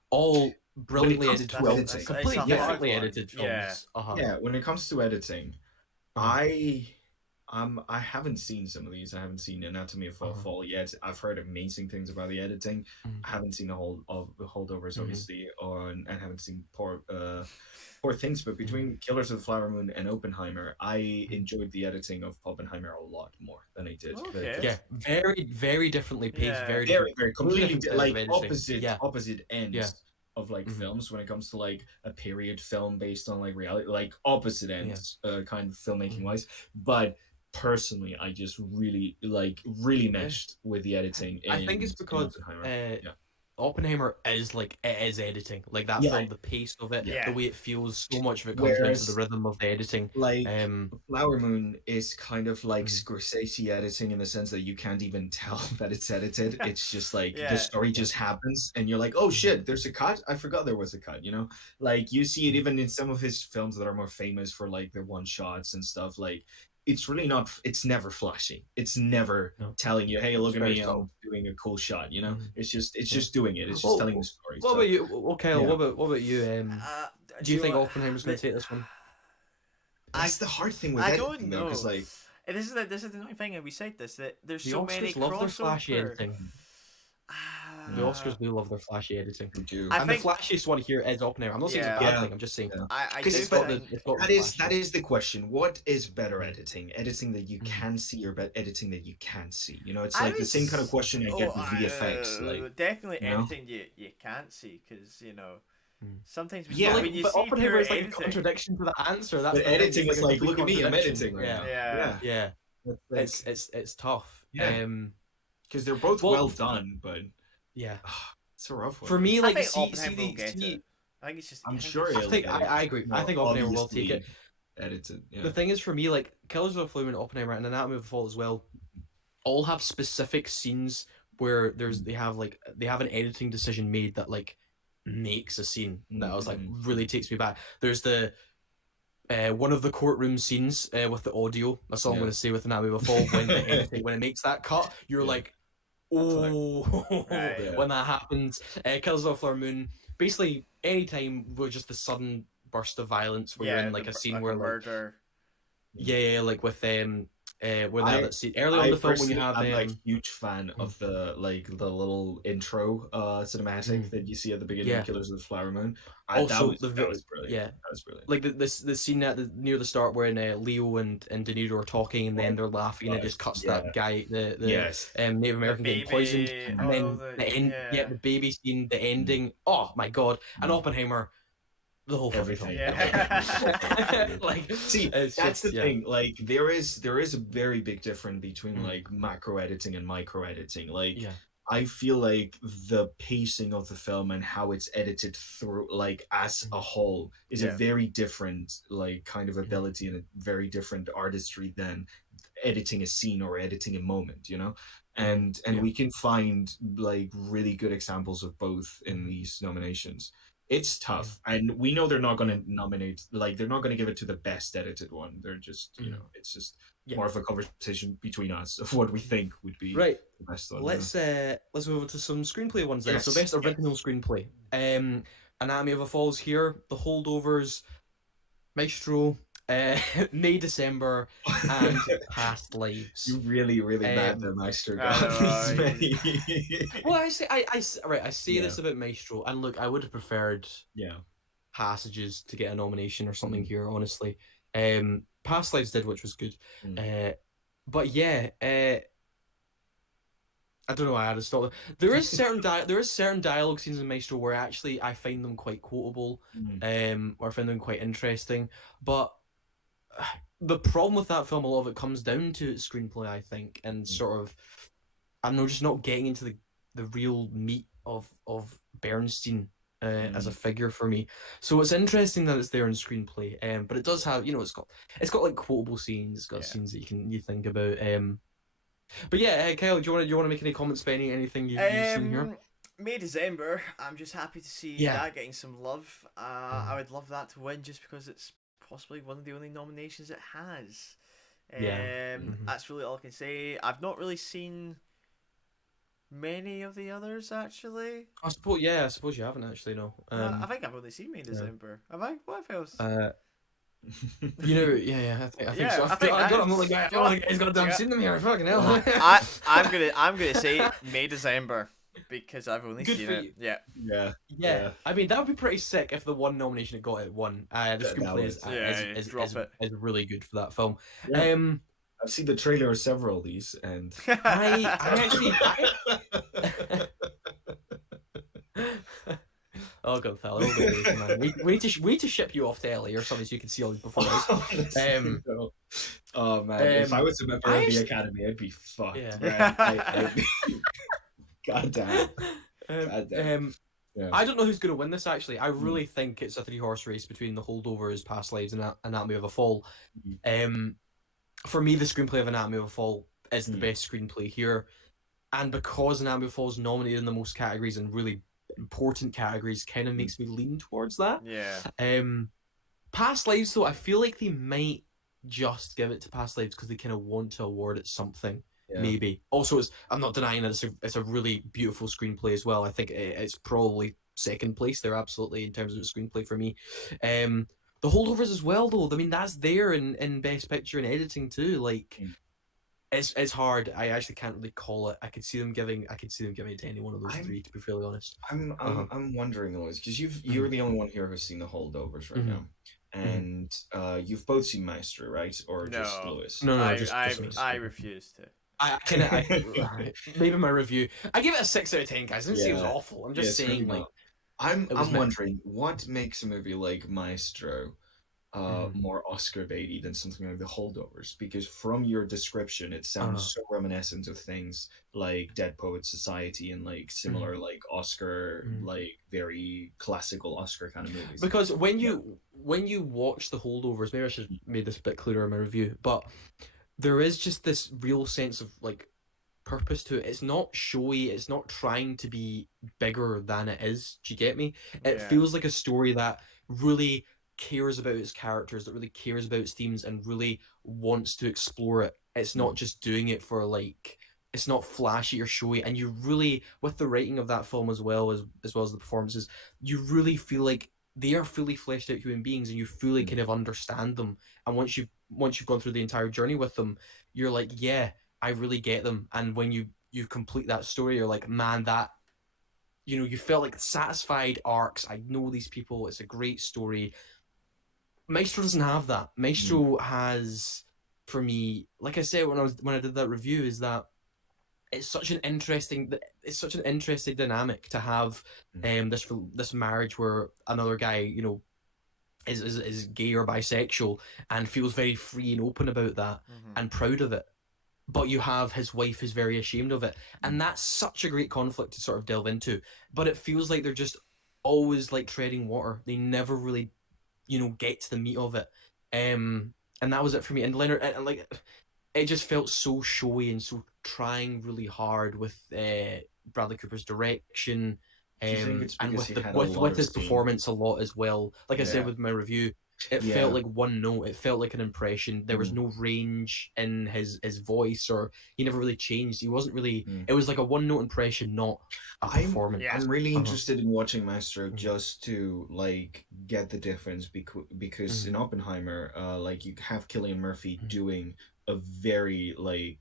All brilliantly edited films, completely differently edited films. Yeah, when it comes to editing, I haven't seen some of these. I haven't seen Anatomy of a Fall yet. I've heard amazing things about the editing. I haven't seen the Holdovers, obviously, and haven't seen Poor Things. But between Killers of the Flower Moon and Oppenheimer, I enjoyed the editing of Oppenheimer a lot more than I did. Yeah, very, very differently paced. Very, completely like opposite ends. Of like films when it comes to like a period film based on like reality, like opposite ends kind of filmmaking wise. But personally, I just really meshed with the editing. I think it's because Oppenheimer is editing, like that film, the pace of it, the way it feels, so much of it comes down to the rhythm of the editing. Like Flower Moon is kind of like Scorsese editing in the sense that you can't even tell that it's edited. It's just like the story just happens, and you're like, oh shit, there's a cut. I forgot there was a cut. You know, like you see it even in some of his films that are more famous for like their one shots and stuff. Like it's really not. It's never flashy. It's never telling you, "Hey, look at me, I'm doing a cool shot." You know, it's just doing it. It's just telling the story. What about you? Well, Kyle, what about you? Do you think Oppenheimer's going to take this one? That's the hard thing with editing, though, because like, this is the annoying thing, and we said this, that there's so many love their flashy editing. The Oscars do love their flashy editing. They do. And the flashiest one here is Oppenheimer. I'm not saying it's a bad thing. I'm just saying that is the question. What is better editing? Editing that you can see, or editing that you can't see? You know, it's like the same kind of question I get with VFX. Like, definitely editing you can't see, because you know. Sometimes when you but see Oppenheimer is like a contradiction to the answer. That's but editing is like, look at me, I'm editing right now. Yeah. It's tough. Yeah. Because they're both well done, but it's a rough one. For me, like, I think Oppenheimer will get it. I think it's just. I'm sure. I agree. I think Oppenheimer will take it. Edited. Yeah. The thing is, for me, like, Killers of the Flower Moon, Oppenheimer, and Anatomy of a Fall as well, all have specific scenes where they have an editing decision made that like makes a scene that I was like really takes me back. There's the one of the courtroom scenes with the audio. That's all I'm going to say with Anatomy of a Fall. When it makes that cut, you're like, oh, when that happens. Killers of the Flower Moon. Basically, anytime with just the sudden burst of violence where you're in like a scene where murder. Like with when that scene earlier on the film when you have I'm like huge fan of the little intro cinematic that you see at the beginning of Killers of the Flower Moon. Also, that was brilliant. Yeah, that was brilliant. Like the scene near the start where Leo and De Niro are talking and then they're laughing and it just cuts that guy the Native American getting poisoned and then the end the baby scene, the ending. Oh my god! And Oppenheimer. The whole everything. Like, see, that's the thing. Like, there is a very big difference between like macro editing and micro editing. Like, I feel like the pacing of the film and how it's edited through, like as a whole, is a very different like kind of ability and a very different artistry than editing a scene or editing a moment. You know. And we can find like really good examples of both in these nominations. It's tough, and we know they're not going to nominate, like they're not going to give it to the best edited one. They're just, you know, it's just more of a conversation between us of what we think would be the best one. Let's move on to some screenplay ones then. So best original screenplay. Anatomy of a Fall's here, The Holdovers, Maestro, May December, and Past Lives. You really bad the Maestro. Well, I say this about Maestro, and look, I would have preferred Passages to get a nomination or something here, honestly. Past Lives did, which was good. But I don't know why I had to stop. There is certain dialogue scenes in Maestro where actually I find them quite quotable, or I find them quite interesting. But the problem with that film, a lot of it comes down to its screenplay, I think, and sort of, I don't know, just not getting into the real meat of Bernstein as a figure for me. So it's interesting that it's there in screenplay, but it does have, it's got like quotable scenes. It's got scenes that you think about. But Kyle, do you want to make any comments about anything you've seen here? May December, I'm just happy to see that getting some love. I would love that to win just because it's possibly one of the only nominations it has. That's really all I can say. I've not really seen many of the others, actually. I suppose you haven't actually, no. I think I've only seen May December. Have I? What else? I think so. I'm not like, he's got damn seen them here. Fucking hell. I'm gonna say May December because I've only seen it. Yeah. I mean, that would be pretty sick if the one nomination it got it won. The screenplay is really good for that film. I've seen the trailer of several of these, and oh god, fella, man. Wait to ship you off to LA or something so you can see all these performances. Oh man, if I was a member of the Academy, I'd be fucked. God damn. I don't know who's going to win this, actually. I really think it's a three-horse race between The Holdovers, Past Lives, and Anatomy of a Fall. For me, the screenplay of Anatomy of a Fall is the best screenplay here. And because Anatomy of a Fall is nominated in the most categories and really important categories, kind of makes me lean towards that. Yeah. Past Lives, though, I feel like they might just give it to Past Lives because they kind of want to award it something. Yeah. Maybe. Also, I'm not denying that it's a really beautiful screenplay as well. I think it's probably second place there, absolutely, in terms of screenplay for me. The Holdovers as well, though. I mean, that's there in Best Picture and editing too. Like, it's hard. I actually can't really call it. I could see them giving it to any one of those three, to be fairly honest. I'm wondering, Louis, because you're the only one here who's seen the Holdovers right now, and you've both seen Maestro, right? Or just Louis? No, just me. I refuse to. Maybe my review. I give it a 6 out of 10, guys. I didn't say it was awful. I'm just saying, like, I'm wondering what makes a movie like Maestro more Oscar baity than something like The Holdovers, because from your description it sounds so reminiscent of things like Dead Poets Society and like similar like Oscar like very classical Oscar kind of movies. Because when you watch The Holdovers, maybe I should have made this a bit clearer in my review, but there is just this real sense of like purpose to it. It's not showy, it's not trying to be bigger than it is. Do you get me? It feels like a story that really cares about its characters, that really cares about its themes, and really wants to explore it. It's not just doing it for like, it's not flashy or showy. And you really, with the writing of that film as well as the performances, you really feel like they are fully fleshed out human beings, and you fully kind of understand them. And once you've gone through the entire journey with them, you're like, yeah, I really get them. And when you complete that story, you're like, man, that, you know, you felt like satisfied arcs. I know these people. It's a great story. Maestro doesn't have that. Maestro has, for me, like I said when I did that review, is that it's such an interesting dynamic to have this marriage where another guy, you know, is gay or bisexual and feels very free and open about that and proud of it. But you have his wife who's very ashamed of it. And that's such a great conflict to sort of delve into. But it feels like they're just always like treading water. They never really, you know, get to the meat of it. And that was it for me. And Leonard, and like, it just felt so showy and so trying really hard with Bradley Cooper's direction. And with his performance a lot as well. Like I said with my review, it felt like one note. It felt like an impression. There was no range in his voice, or he never really changed. He wasn't really. It was like a one note impression, not a performance. I'm really interested in watching Maestro just to like get the difference, because in Oppenheimer, like you have Cillian Murphy doing a very like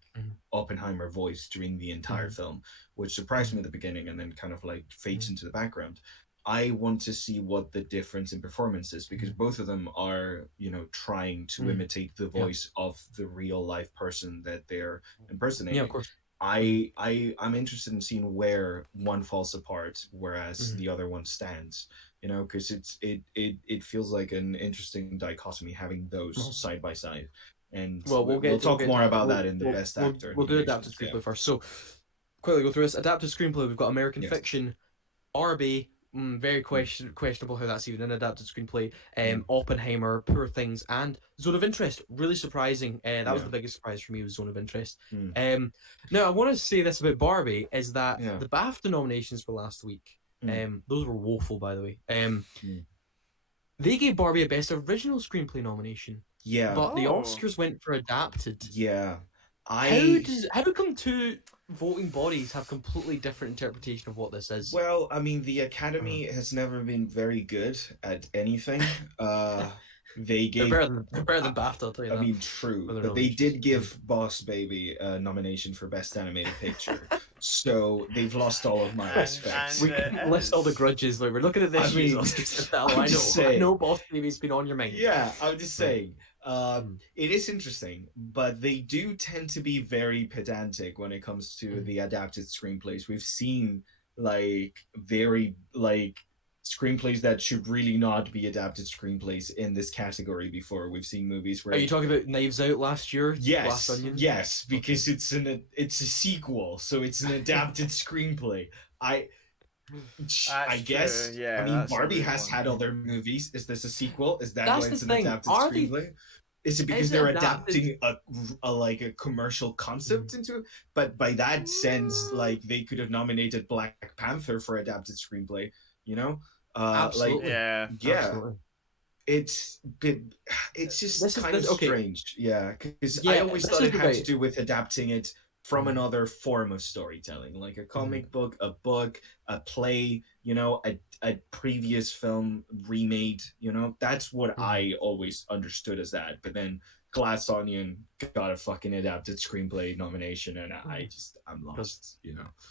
Oppenheimer voice during the entire film, which surprised me at the beginning and then kind of like fades into the background. I want to see what the difference in performance is, because both of them are, you know, trying to imitate the voice of the real life person that they're impersonating. Yeah, of course. I'm interested in seeing where one falls apart, whereas the other one stands. You know, because it feels like an interesting dichotomy having those side by side. And we'll talk more about that in the best actor. We'll do adapted screenplay first. So quickly go through this adapted screenplay. We've got American Fiction, Barbie. Very questionable how that's even an adapted screenplay. Oppenheimer, Poor Things, and Zone of Interest. Really surprising. That was the biggest surprise for me, was Zone of Interest. Now, I want to say this about Barbie, is that the BAFTA nominations for last week, those were woeful, by the way. They gave Barbie a Best Original Screenplay nomination. Yeah. But the Oscars went for adapted. Yeah. How come two voting bodies have completely different interpretation of what this is? Well, I mean, the Academy has never been very good at anything. They're better than BAFTA, I'll tell you that. I mean, true, but they did give Boss Baby a nomination for Best Animated Picture, so they've lost all of my respect. We can list all the grudges. Like, we're looking at this. I know Boss Baby's been on your mind. Yeah, I'm just saying. It is interesting, but they do tend to be very pedantic when it comes to the adapted screenplays. We've seen like very like screenplays that should really not be adapted screenplays in this category before. We've seen movies where... Are you talking about Knives Out last year? Yes, yes, because it's a sequel, so it's an adapted screenplay. I guess. Yeah, I mean, Barbie has had other movies. Is this a sequel? Is that why it's an adapted screenplay? Is it because they're adapting a like a commercial concept into it? But by that sense, like they could have nominated Black Panther for adapted screenplay, you know? Absolutely. Yeah. Absolutely. it's just kind of okay. strange, yeah, because Yeah, I always this thought is it the had to bit. do with adapting it from another form of storytelling, like a comic book, a play, a previous film remade. That's what I always understood as that. But then Glass Onion got a fucking adapted screenplay nomination, and I'm lost.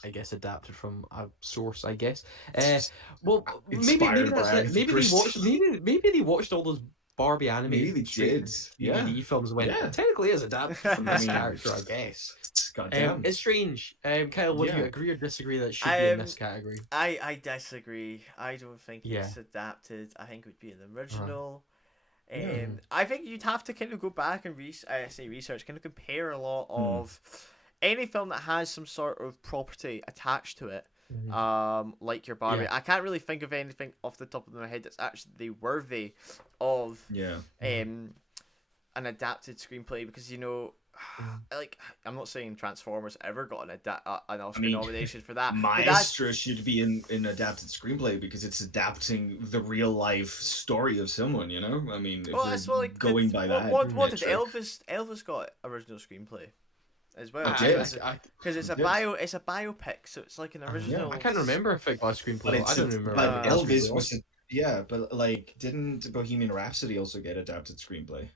I guess adapted from a source, I guess. It's Well, maybe inspired by that's it. Agatha Maybe they watched all those Barbie Maybe animated they straight did. DVD films and went, Yeah. technically is adapted from I this mean, character, I guess. Goddamn. It's strange. Kyle, would you Yeah. agree or disagree that it should be in this category? I disagree. I don't think Yeah. it's adapted. I think it would be an Uh-huh. original. I think you'd have to kind of go back and research, kind of compare a lot of any film that has some sort of property attached to it, like your Barbie. Yeah. I can't really think of anything off the top of my head that's actually worthy of an adapted screenplay, because like, I'm not saying Transformers ever got an Oscar nomination for that. Maestro should be in adapted screenplay because it's adapting the real life story of someone. I mean, if going by that. What did Elvis got original screenplay as well? Because it's a biopic, so it's like an original. I can't remember if it got a screenplay. I don't remember. But Elvis was but like, didn't Bohemian Rhapsody also get adapted screenplay?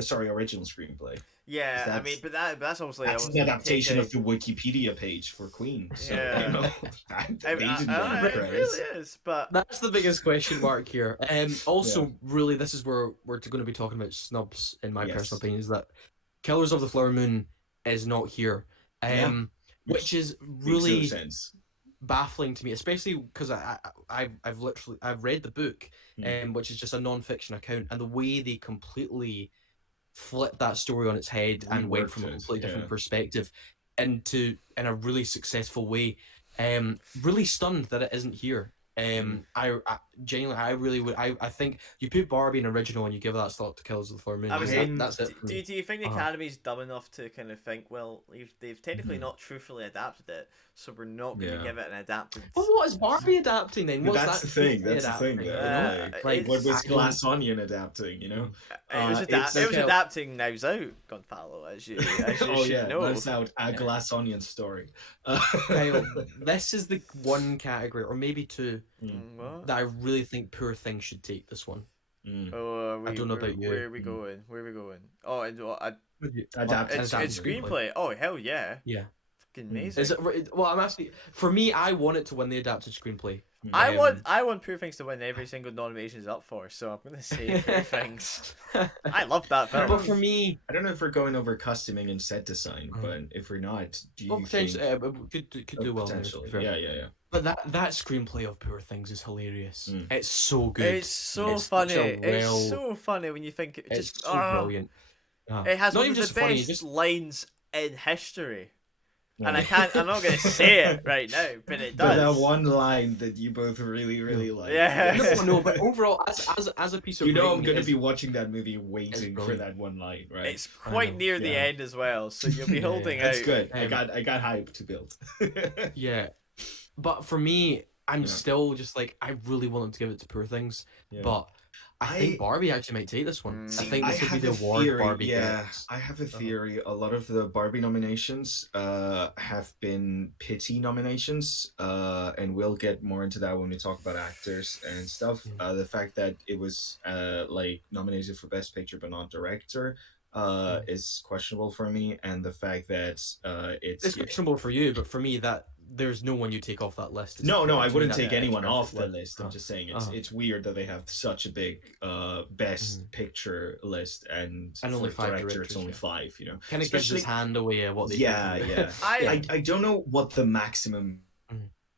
Sorry, original screenplay. Yeah, I mean, but that's obviously an adaptation of the Wikipedia page for Queen. So, it really is. But that's the biggest question mark here. Also, really, this is where we're going to be talking about snubs. In my personal opinion, is that Killers of the Flower Moon is not here, which is really baffling to me, especially because I've read the book, which is just a non-fiction account, and the way they completely flipped that story on its head and went from a completely different perspective in a really successful way. Really stunned that it isn't here. I genuinely, I really would. I think you put Barbie in original and you give that slot to Killers of the Flower Moon. That's it. Do you think the Academy's dumb enough to kind of think, well, they've technically not truthfully adapted it, so we're not going to give it an adapted? Well, what is Barbie adapting then? That's the thing. Like, what was Glass Onion adapting? It was adapting Knives Out, Gonfalo, as you should know. Knives Out, a Glass Onion story. Kyle, this is the one category, or maybe two, that I really think Poor Things should take this one. I don't know about you. Where are we going? Oh, adapted screenplay. Oh, hell yeah. Yeah. Fucking amazing. Is it, well, I'm asking. For me, I want it to win the adapted screenplay. I want Poor Things to win every single nomination it's up for, so I'm gonna say Poor Things. I love that film. But for me, I don't know if we're going over costuming and set design, but if we're not, do you think could do well? Potentially, yeah. But that screenplay of Poor Things is hilarious. It's so good. It's so funny. It's so funny when you think it just brilliant. It has one of the best lines in history. And I'm not going to say it right now, but it does. But that one line that you both really, really like. Yeah. No, but overall, as a piece of I'm going to be watching that movie waiting for that one line, right? It's quite near the end as well, so you'll be holding out. That's good. I got hype to build. Yeah. But for me, I'm still just like, I really want them to give it to Poor Things, but I think Barbie actually might take this one. I think this will be the award Barbie gets. I have a theory. A lot of the Barbie nominations have been pity nominations, and we'll get more into that when we talk about actors and stuff. The fact that it was like nominated for Best Picture but not Director is questionable for me, and the fact that it's questionable for you, but for me that there's no one you take off that list. No, I wouldn't take anyone off the list. I'm just saying it's weird that they have such a big Best Picture list and only for 5 director it's only 5. Kind of gives his hand away at what they. Yeah. I don't know what the maximum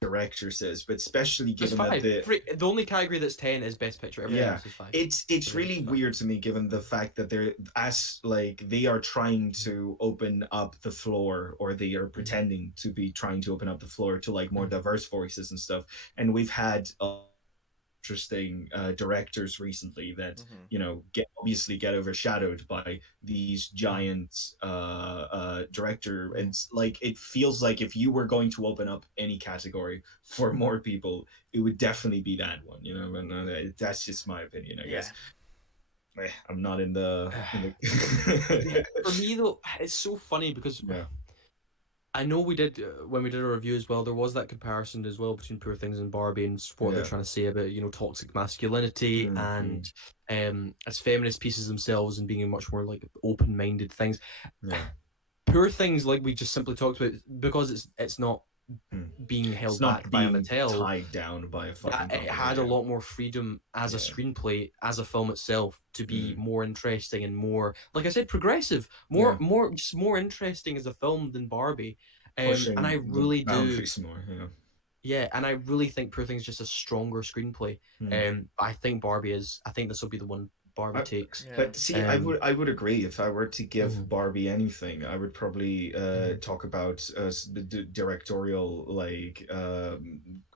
director says, but especially given that the only category that's 10 is Best Picture. Everything else is 5. It's really weird to me, given the fact that they are trying to open up the floor, or they are pretending to be trying to open up the floor to like more diverse voices and stuff. And we've had interesting directors recently that obviously get overshadowed by these giant director, and like it feels like if you were going to open up any category for more people, it would definitely be that one, and that's just my opinion, I guess. I'm not in the. For me though, it's so funny because I know we did when we did a review as well. There was that comparison as well between Poor Things and Barbie and what they're trying to say about toxic masculinity and as feminist pieces themselves and being much more like open-minded things. Poor Things, like we just simply talked about, because it's not being held back by Mattel, tied down by a fucking company, it had a lot more freedom as a screenplay, as a film itself, to be more interesting and more, like I said, progressive, more interesting as a film than Barbie. And I really do. And I really think Poor Things is just a stronger screenplay. I think I think this will be the one Barbie takes. But see, I would agree. If I were to give Barbie anything, I would probably talk about the directorial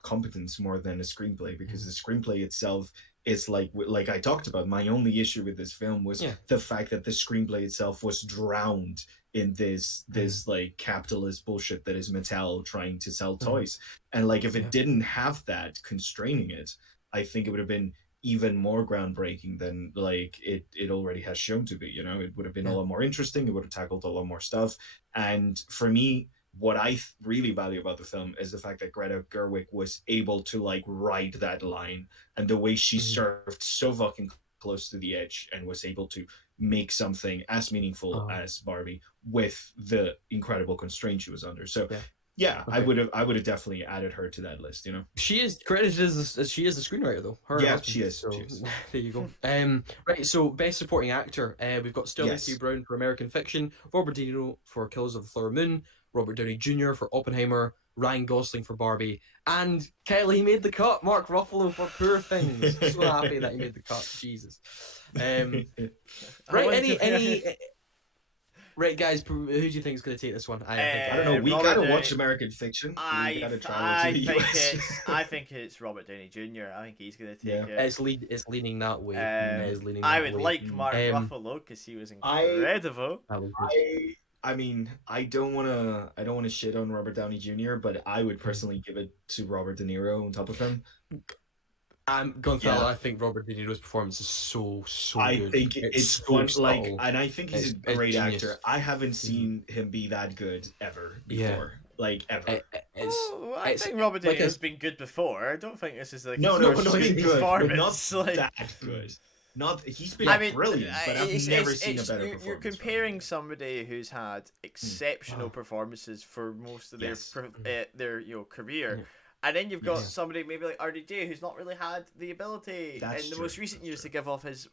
competence more than a screenplay, because the screenplay itself is like I talked about. My only issue with this film was the fact that the screenplay itself was drowned in this like capitalist bullshit that is Mattel trying to sell toys. And like if it didn't have that constraining it, I think it would have been even more groundbreaking than like it already has shown to be. It would have been a lot more interesting. It would have tackled a lot more stuff. And for me, what I really value about the film is the fact that Greta Gerwig was able to like ride that line, and the way she surfed so fucking close to the edge and was able to make something as meaningful as Barbie with the incredible constraint she was under. So I would have definitely added her to that list. She is credited as she is the screenwriter though. She is. So there you go. Right. So best supporting actor, we've got Sterling K. Brown for American Fiction, Robert De Niro for Killers of the Flower Moon, Robert Downey Jr. for Oppenheimer, Ryan Gosling for Barbie, and Kelly made the cut. Mark Ruffalo for Poor Things. So happy that he made the cut. Jesus. Right. Right, guys, who do you think is going to take this one? I don't know. We gotta watch American Fiction. I think it's Robert Downey Jr. I think he's going to take it. It's leaning that way. I would like Mark Ruffalo because he was incredible. I mean, I don't want to shit on Robert Downey Jr., but I would personally give it to Robert De Niro on top of him. I'm going to I think Robert De Niro's performance is so good. I think it's fun, and I think he's a great actor. I haven't seen him be that good ever before, ever. I think Robert De Niro's been good before. I don't think this is like no, he's been good, but not that good. He's been brilliant, but I've never seen a better performance. You're comparing somebody who's had exceptional performances for most of their career. And then you've got somebody maybe like RDJ who's not really had the ability in the most recent years to give off his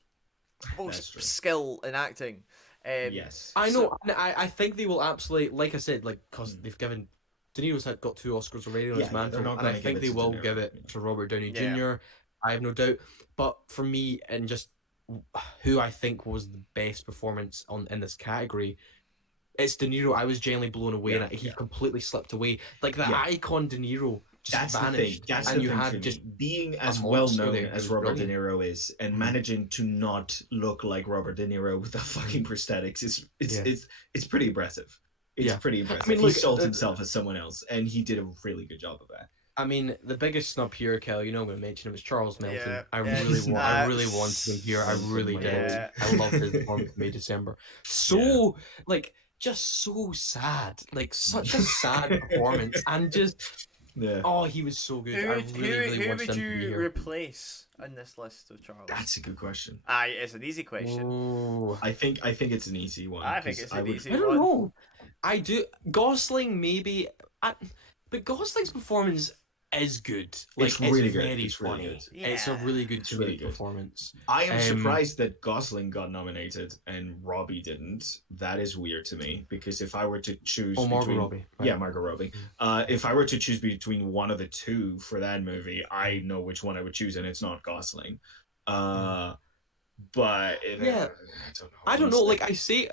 most skill in acting. I know. I think they will absolutely, like I said, because they've given De Niro's got 2 Oscars already on his mantle, and I think they will give it to Robert Downey Jr. I have no doubt. But for me, and just who I think was the best performance in this category, it's De Niro. I was genuinely blown away, and he completely slipped away. Like the icon De Niro just vanished. That's the thing. Just being as well known as Robert De Niro is, and managing to not look like Robert De Niro with the fucking prosthetics it's pretty impressive. It's pretty impressive. I mean, he sold himself as someone else, and he did a really good job of that. I mean, the biggest snub here, Kelly, I'm going to mention him, is Charles Melton. I really wanted him here. I really did. I loved his performance in May December. Just so really like such a sad performance, and just he was so good. Who would you replace in this list of Charles? That's a good question. It's an easy question. Ooh. I think it's an easy one. I think it's an easy one. I don't know. I do. Gosling maybe, but Gosling's performance is good. It's really good. It's funny. Really good. Yeah. It's a really good, performance. I am surprised that Gosling got nominated and Robbie didn't. That is weird to me, because if I were to choose Margot Robbie. Right. Yeah, Margot Robbie. If I were to choose between one of the two for that movie, I know which one I would choose, and it's not Gosling. But I don't know. Like I say,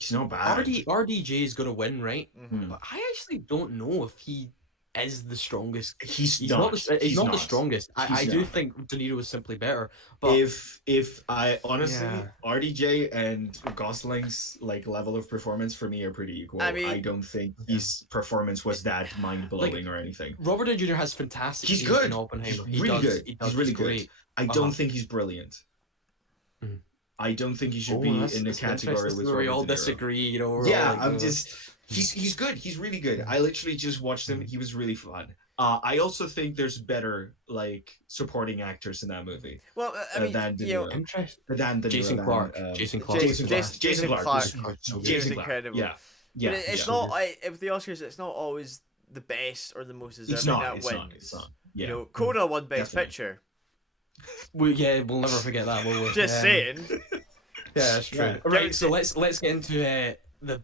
he's not bad. RDJ is gonna win, right? But I actually don't know if he is the strongest. He's not the strongest. I do think De Niro was simply better. But if I honestly, RDJ and Gosling's level of performance for me are pretty equal. I don't think his performance was that mind blowing or anything. Robert Downey Jr. has fantastic. He's good. In Oppenheimer. He's really good. I don't think he's brilliant. I don't think he should be in the category with we Robert all De Niro. disagree, you know. Yeah, I'm just he's good. He's really good. I literally just watched him. He was really fun. I also think there's better like supporting actors in that movie. Well, I mean, than De Niro. Than De Niro. Jason Clarke. Jason Clarke. Jason incredible. Yeah. Yeah. But it's not. With the Oscars, it's not always the best or the most deserving that wins. It's not. Yeah. You know, Coda won Best Picture. We'll never forget that, will we? Just saying. Yeah, that's true. Right, so let's get into the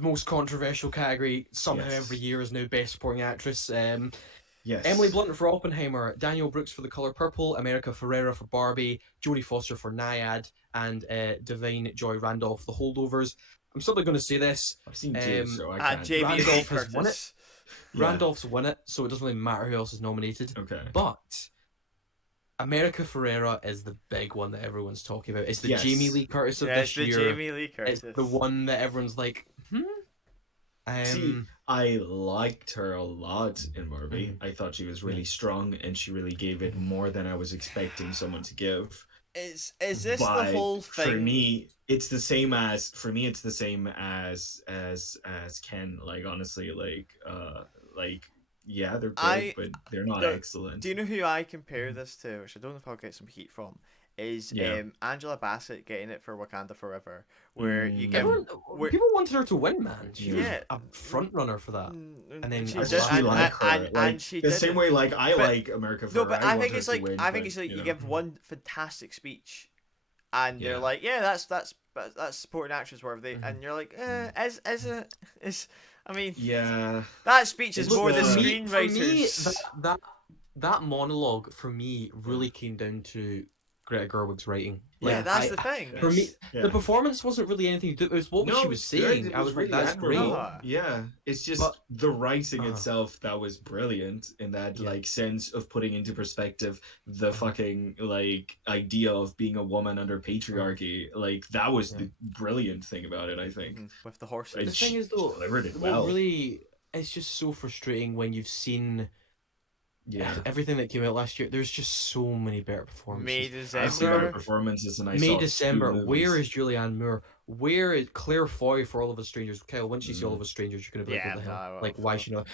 most controversial category. Somehow every year is now Best Supporting Actress. Yes. Emily Blunt for Oppenheimer, Daniel Brooks for The Color Purple, America Ferrera for Barbie, Jodie Foster for Nyad, and Divine Joy Randolph for The Holdovers. I'm simply going to say this. I've seen two, so I can't. Randolph has won it. Randolph's won it, so it doesn't really matter who else is nominated. Okay. But America Ferrera is the big one that everyone's talking about. It's the Jamie Lee Curtis of this year. It's the Jamie Lee Curtis. It's the one that everyone's like, See, I liked her a lot in Barbie. I thought she was really strong, and she really gave it more than I was expecting someone to give. Is this the whole thing? For me, it's the same as Ken. Like honestly, yeah, they're good, but they're not excellent. Do you know who I compare this to, which I don't know if I'll get some heat from? Is Angela Bassett getting it for Wakanda Forever, where you get people wanted her to win, man. She was a front runner for that, and then I just like her. And she the same way like I like America Ferrera. No, but I think it's like you give one fantastic speech, and they're like, that's supporting actress worthy, and you're like, I mean, that speech is more the screenwriters. That monologue for me really came down to Greta Gerwig's writing. That's the thing. For me, the performance wasn't really anything to do. It was what she was saying. I was really like, "That's great." Yeah, it's just the writing itself that was brilliant in that like sense of putting into perspective the fucking like idea of being a woman under patriarchy. Like that was the brilliant thing about it. I think with the horses. The thing is though, really, it's just so frustrating when you've seen. Everything that came out last year, there's just so many better performances. May December. Where is Julianne Moore? Where is Claire Foy for All of Us Strangers? Kyle, once you see All of Us Strangers, you're gonna be like, what the hell? Like, why she not?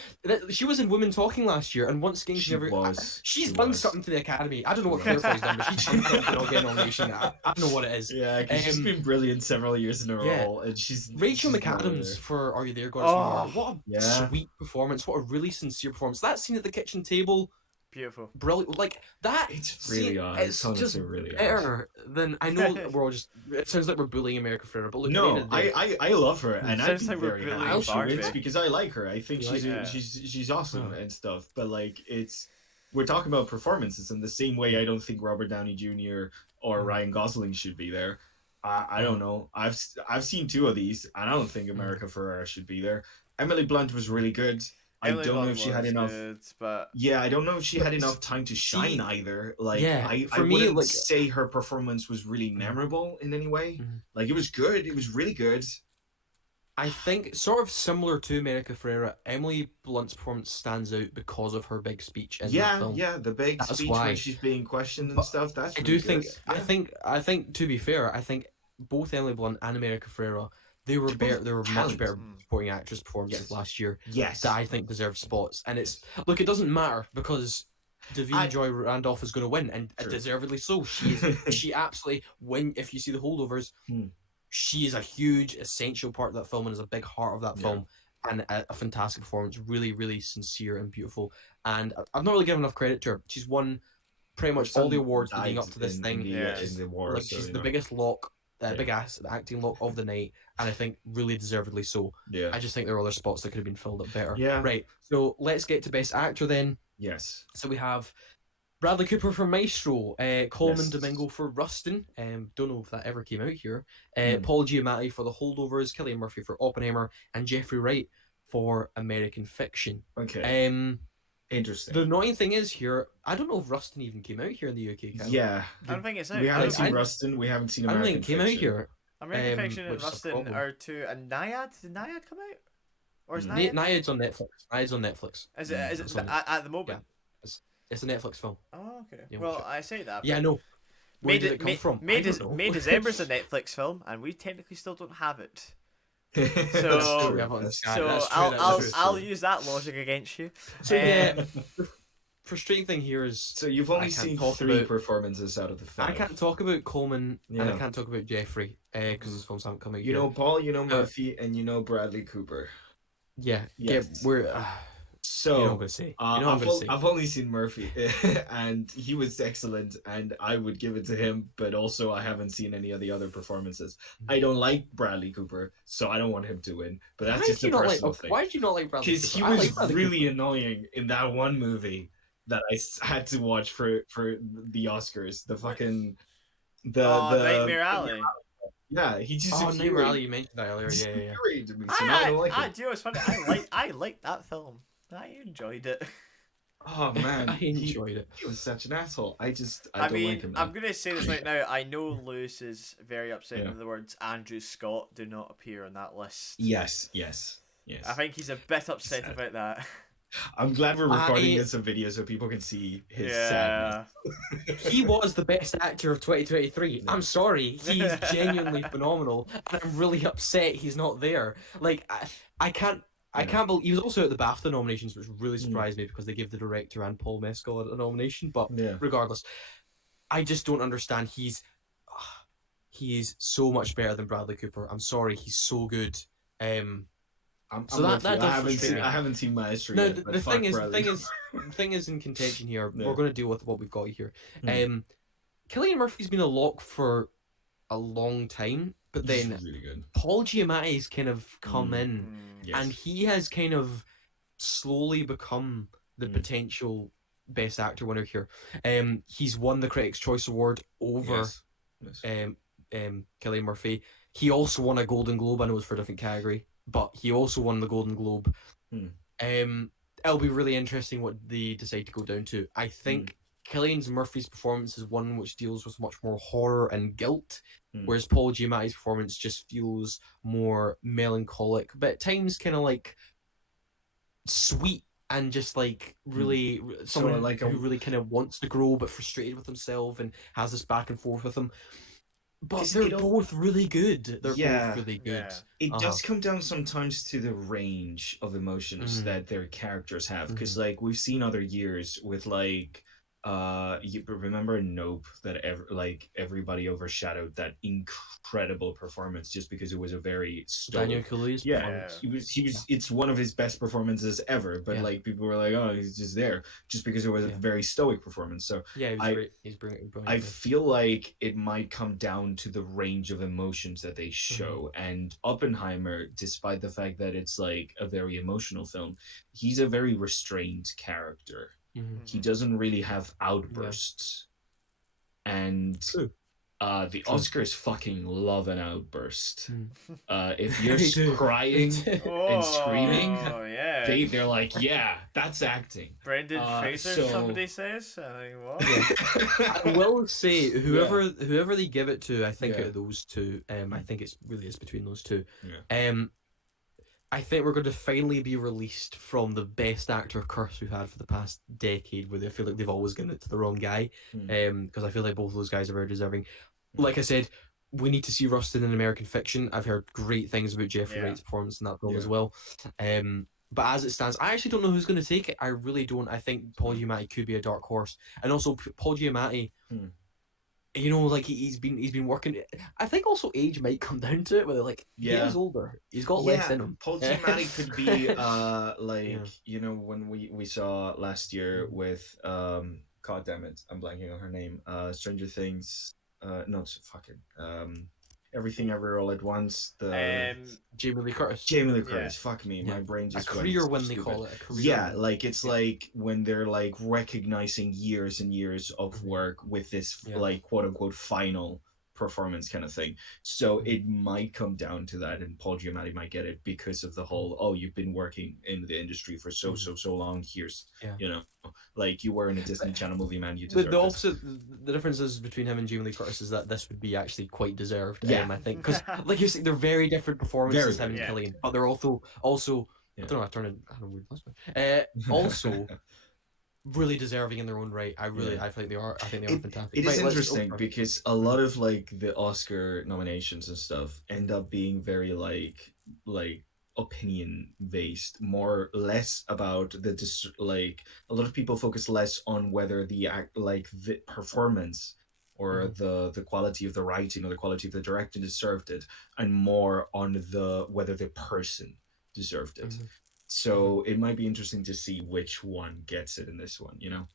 She was in Women Talking last year, and once again, she's done something to the Academy. I don't know what Claire Foy's done, but she's done something to not get a nomination. I don't know what it is. Yeah, because she's been brilliant several years in a row, and she's Rachel McAdams for Are You There, God? What a sweet performance! What a really sincere performance. That scene at the kitchen table. Beautiful, brilliant. Like that. It's really odd. It's just really better than I know. We're all just. It sounds like we're bullying America Ferrera, but look. No, I love her, and I'd be very happy she wins because I like her. I think she's awesome and stuff. But like, we're talking about performances in the same way. I don't think Robert Downey Jr. or Ryan Gosling should be there. I don't know. I've seen two of these, and I don't think America Ferrera should be there. Emily Blunt was really good. I don't know if she had enough. I don't know if she had enough time to shine either. Like, I wouldn't say her performance was really memorable in any way. Like, it was good. It was really good. I think, sort of similar to America Ferrera, Emily Blunt's performance stands out because of her big speech in that film. Yeah, the big speech when she's being questioned and stuff. That's really good. I think to be fair, I think both Emily Blunt and America Ferrera. They were better. They were much better supporting actress performances last year. That I think deserved spots. And it doesn't matter because Davina Joy Randolph is going to win, and deservedly so. She absolutely win. If you see The Holdovers, she is a huge essential part of that film and is a big heart of that film, and a fantastic performance. Really, really sincere and beautiful. And I've not really given enough credit to her. She's won pretty much all the awards leading up to this thing. In the war, she's the biggest lock. Big ass acting lock of the night, and I think really deservedly so. I just think there are other spots that could have been filled up better. Right. So let's get to Best Actor then. Yes. So we have Bradley Cooper for Maestro, Coleman Domingo for Rustin. Don't know if that ever came out here. Paul Giamatti for The Holdovers, Cillian Murphy for Oppenheimer, and Jeffrey Wright for American Fiction. Okay. Interesting. The annoying thing is here, I don't know if Rustin even came out here in the UK. I don't think it's out. We haven't seen Rustin. We haven't seen American Fiction. I don't think it came out here. American Fiction and Rustin are two. And Nyad? Did Nyad come out? Or is Nyad? Nyad's on Netflix. Nyad's on Netflix. Is it at the moment? Yeah. It's a Netflix film. Oh, okay. Well, I say that. Yeah, no. Where did it come from? May December's a Netflix film, and we technically still don't have it. So I'll use that logic against you. So yeah, the frustrating thing here is so you've only seen 3 performances out of the 5. I can't talk about Coleman and I can't talk about Jeffrey because his films haven't come out. You know Paul, you know Murphy, and you know Bradley Cooper. Yeah, yes. We're so you know what I'm gonna say. I've only seen Murphy, and he was excellent, and I would give it to him. But also, I haven't seen any of the other performances. I don't like Bradley Cooper, so I don't want him to win. But that's just a personal thing. Why did you not like Bradley Cooper? Because he was really annoying in that one movie that I had to watch for the Oscars. The fucking Nightmare Alley. Yeah, he just Nightmare Alley. You mentioned that earlier. Yeah. Me, so I don't like it. Do you know what's funny? I liked that film. I enjoyed it. Oh man, I enjoyed it. He was such an asshole. I don't like him. I'm gonna say this right now. I know Lewis is very upset with the words Andrew Scott do not appear on that list. Yes. I think he's a bit upset about that. I'm glad we're recording this video so people can see his sadness. He was the best actor of 2023. I'm sorry, he's genuinely phenomenal, and I'm really upset he's not there. Like I can't believe he was also at the BAFTA nominations, which really surprised me because they gave the director and Paul Mescal a nomination. But regardless, I just don't understand. He's so much better than Bradley Cooper. I'm sorry, he's so good. I haven't seen Maestro yet. The thing is in contention here. We're going to deal with what we've got here. Cillian Murphy's been a lock for a long time, but then really good. Paul Giamatti's kind of come in, and he has kind of slowly become the potential best actor winner here. He's won the Critics' Choice Award over Cillian Murphy. He also won a Golden Globe. I know it's for a different category, but he also won the Golden Globe. It'll be really interesting what they decide to go down to. I think Cillian Murphy's performance is one which deals with much more horror and guilt, whereas Paul Giamatti's performance just feels more melancholic, but at times kind of like sweet and just like really someone like who really kind of wants to grow but frustrated with himself and has this back and forth with him. But they're both really good. They're both really good. It does come down sometimes to the range of emotions that their characters have, because like we've seen other years with like you remember Nope, that everybody overshadowed that incredible performance just because it was a very Daniel Kaluuya's performance. He was it's one of his best performances ever, but like people were like, oh, he's just there just because it was a very stoic performance. So he's brilliant. I feel like it might come down to the range of emotions that they show, and Oppenheimer, despite the fact that it's like a very emotional film, he's a very restrained character. He doesn't really have outbursts, and the Oscars fucking love an outburst. If you're crying and screaming, they're like, yeah, that's acting. Brendan Fraser, somebody says. What? I will say, whoever they give it to, I think out of those two, I think it's really is between those two. I think we're going to finally be released from the best actor curse we've had for the past decade, where they feel like they've always given it to the wrong guy. Because I feel like both of those guys are very deserving. Like I said, we need to see Rustin in American Fiction. I've heard great things about Jeffrey Wright's performance in that film as well. But as it stands, I actually don't know who's going to take it. I really don't. I think Paul Giamatti could be a dark horse, and also Paul Giamatti. You know, like he's been working. I think also age might come down to it, where like he is older, he's got less in him. Paul Giamatti could be you know, when we saw last year with God damn it, I'm blanking on her name. Stranger Things. No, it's fucking Everything Everywhere All at Once. Jamie Lee Curtis. Fuck me, my brain just a career when they call it. A career. Yeah, like it's like when they're like recognizing years and years of work with this like quote unquote final performance kind of thing. So it might come down to that, and Paul Giamatti might get it because of the whole you've been working in the industry for so long. Here's you know, like you were in a Disney Channel movie, man. You deserve the opposite. The differences between him and Jamie Lee Curtis is that this would be actually quite deserved. I think because like you said, they're very different performances. Him and Cillian, but they're also I don't know. I don't know. Weird. Also. really deserving in their own right. I think they are. I think they are fantastic. It is interesting because a lot of like the Oscar nominations and stuff end up being very like opinion based, more less about like a lot of people focus less on whether the act like the performance or the quality of the writing or the quality of the directing deserved it, and more on the whether the person deserved it. So it might be interesting to see which one gets it in this one, you know?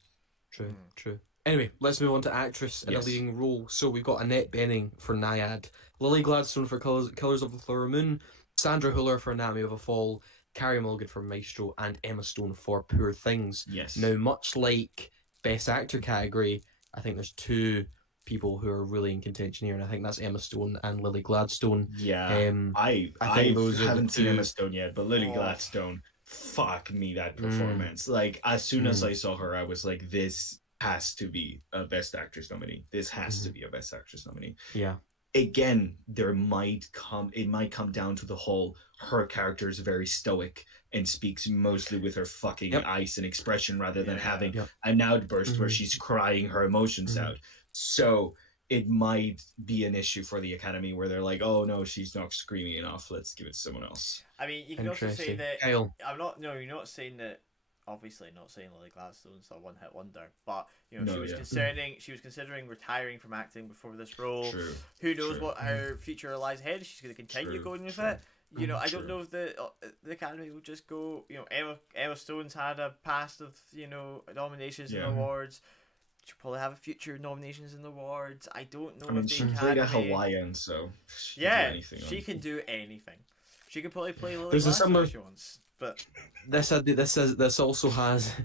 True. Anyway, let's move on to actress in a leading role. So we've got Annette Bening for Naiad, Lily Gladstone for Killers of the Flower Moon, Sandra Hüller for Anatomy of a Fall, Carey Mulligan for Maestro, and Emma Stone for Poor Things. Yes. Now, much like Best Actor category, I think there's two people who are really in contention here, and I think that's Emma Stone and Lily Gladstone. Yeah, I think those haven't seen Emma Stone yet, but Lily Gladstone, fuck me, that performance. Like, as soon as I saw her, I was like, this has to be a Best Actress nominee. This has to be a Best Actress nominee. Yeah. Again, it might come down to the whole, her character is very stoic and speaks mostly with her fucking eyes and expression rather than having an outburst where she's crying her emotions out. So it might be an issue for the Academy where they're like, oh no, she's not screaming enough, let's give it to someone else. I mean, you can also say that Kyle. you're not saying that, obviously not saying Lily Gladstone's a one-hit wonder, but you know, she was considering retiring from acting before this role. True. Who knows what her future lies ahead? She's going to continue going with it. You know, I don't know if the Academy will just go, you know, Emma Stone's had a past of, you know, nominations and awards. She'll probably have a future nominations and awards. I don't know. I mean, she played a Hawaiian, so she can do anything. She could probably play Lily Gladstone if she wants. But this also has,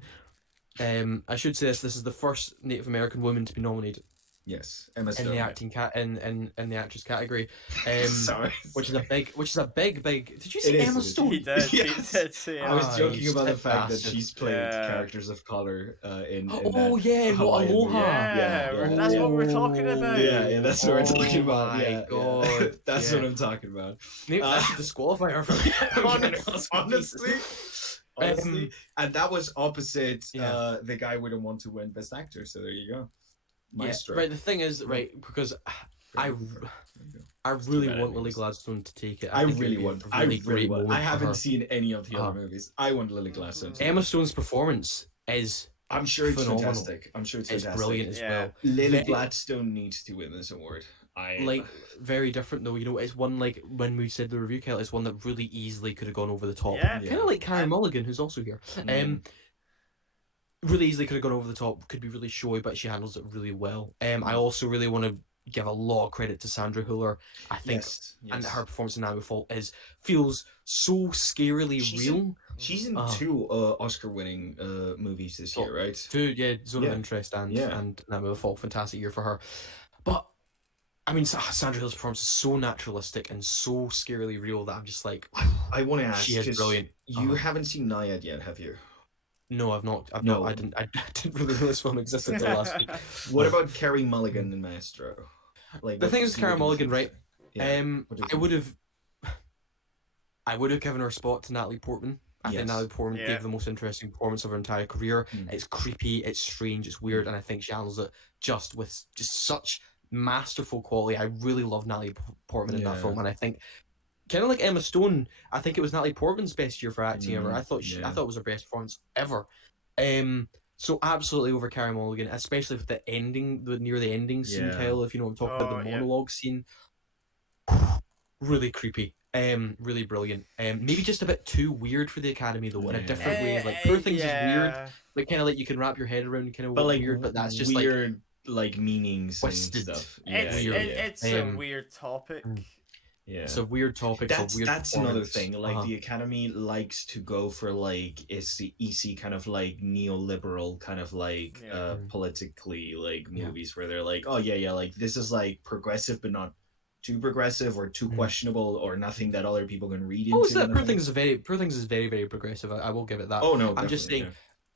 I should say this is the first Native American woman to be nominated. Yes, Emma Stone. In the acting in the actress category, sorry, which is a big. Did you say Emma Stone? He did. Yes. He did say. I was joking about the fact that she's played characters of color in Aloha. Yeah, that's what we're talking about. Yeah, that's what we're talking about. My God, that's what I'm talking about. Maybe that's a disqualifier for me. Honestly, and that was opposite the guy we don't want to win Best Actor. So there you go. Maestro. Right. The thing is, right, because I really want Lily Gladstone to take it. I really want. I haven't seen any of the other movies. I want Lily Gladstone. Emma Stone's performance is. I'm sure it's fantastic. I'm sure it's fantastic. Brilliant as well. Lily Gladstone needs to win this award. Very different though. You know, it's one like when we said the review, Kel, it's one that really easily could have gone over the top. Kind of like Carey Mulligan, who's also here. Really easily could have gone over the top, could be really showy, but she handles it really well. I also really want to give a lot of credit to Sandra Hüller. I think, and her performance in Anatomy of a Fall feels so scarily real. She's in two Oscar-winning movies this year, right? Two, Zone of Interest and Anatomy of a Fall. Fantastic year for her. But I mean, Sandra Hüller's performance is so naturalistic and so scarily real that I'm just like, I want to ask, she is brilliant. You haven't seen Naiad yet, have you? No, I've not. I didn't really know this film existed until last week. What about Carey Mulligan and Maestro? Like the thing is, Carey Mulligan, right? I would have given her a spot to Natalie Portman. I think Natalie Portman gave the most interesting performance of her entire career. It's creepy, it's strange, it's weird, and I think she handles it with such masterful quality. I really love Natalie Portman in that film, and I think. Kind of like Emma Stone, I think it was Natalie Portman's best year for acting ever. I thought it was her best performance ever. So absolutely over Carey Mulligan, especially with the ending, near the ending scene, Kyle. If you know what I'm talking about, the monologue scene, really creepy. Really brilliant. Maybe just a bit too weird for the Academy though, in a different way. Like Poor Things is weird, like kind of like you can wrap your head around, kind of weird, but that's just weird, like meanings twisted and stuff. It's a weird topic. Yeah, it's a weird topic. That's another thing. Like the Academy likes to go for like easy kind of like neoliberal kind of like politically like movies where they're like, oh like this is like progressive but not too progressive or too questionable or nothing that other people can read into. Oh, so Poor Things is very very progressive. I will give it that. Oh no, I'm just saying.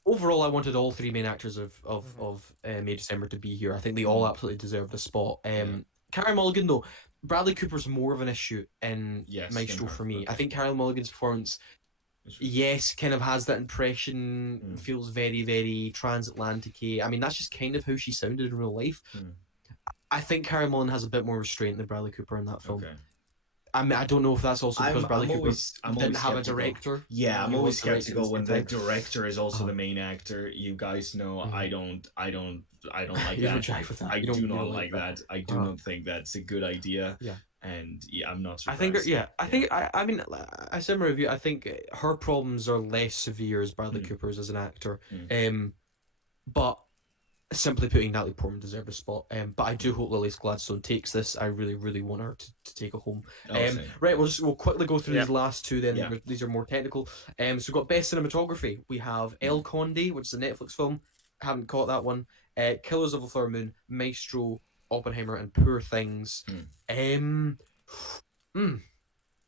Overall, I wanted all three main actors of May December to be here. I think they all absolutely deserved a spot. Carey Mulligan though. Bradley Cooper's more of an issue in Maestro for me. I think Carey Mulligan's performance yes, kind of has that impression, feels very, very transatlantic-y. I mean, that's just kind of how she sounded in real life. I think Carey Mulligan has a bit more restraint than Bradley Cooper in that film. Okay. I mean, I don't know if that's also because Bradley Cooper didn't have a director. Yeah, I'm always skeptical when the director is also the main actor. You guys know I don't like that. I do not like that. I do not think that's a good idea. Yeah. And yeah, I'm not surprised. I think I mean, I said in my review, I think her problems are less severe as Bradley Cooper's as an actor. But simply putting, Natalie Portman deserved a spot. But I do hope Lily Gladstone takes this. I really, really want her to take it home. Right, we'll quickly go through these last two then. Yeah. These are more technical. So we've got Best Cinematography. We have El Conde, which is a Netflix film. Haven't caught that one. Killers of the Flower Moon, Maestro, Oppenheimer, and Poor Things.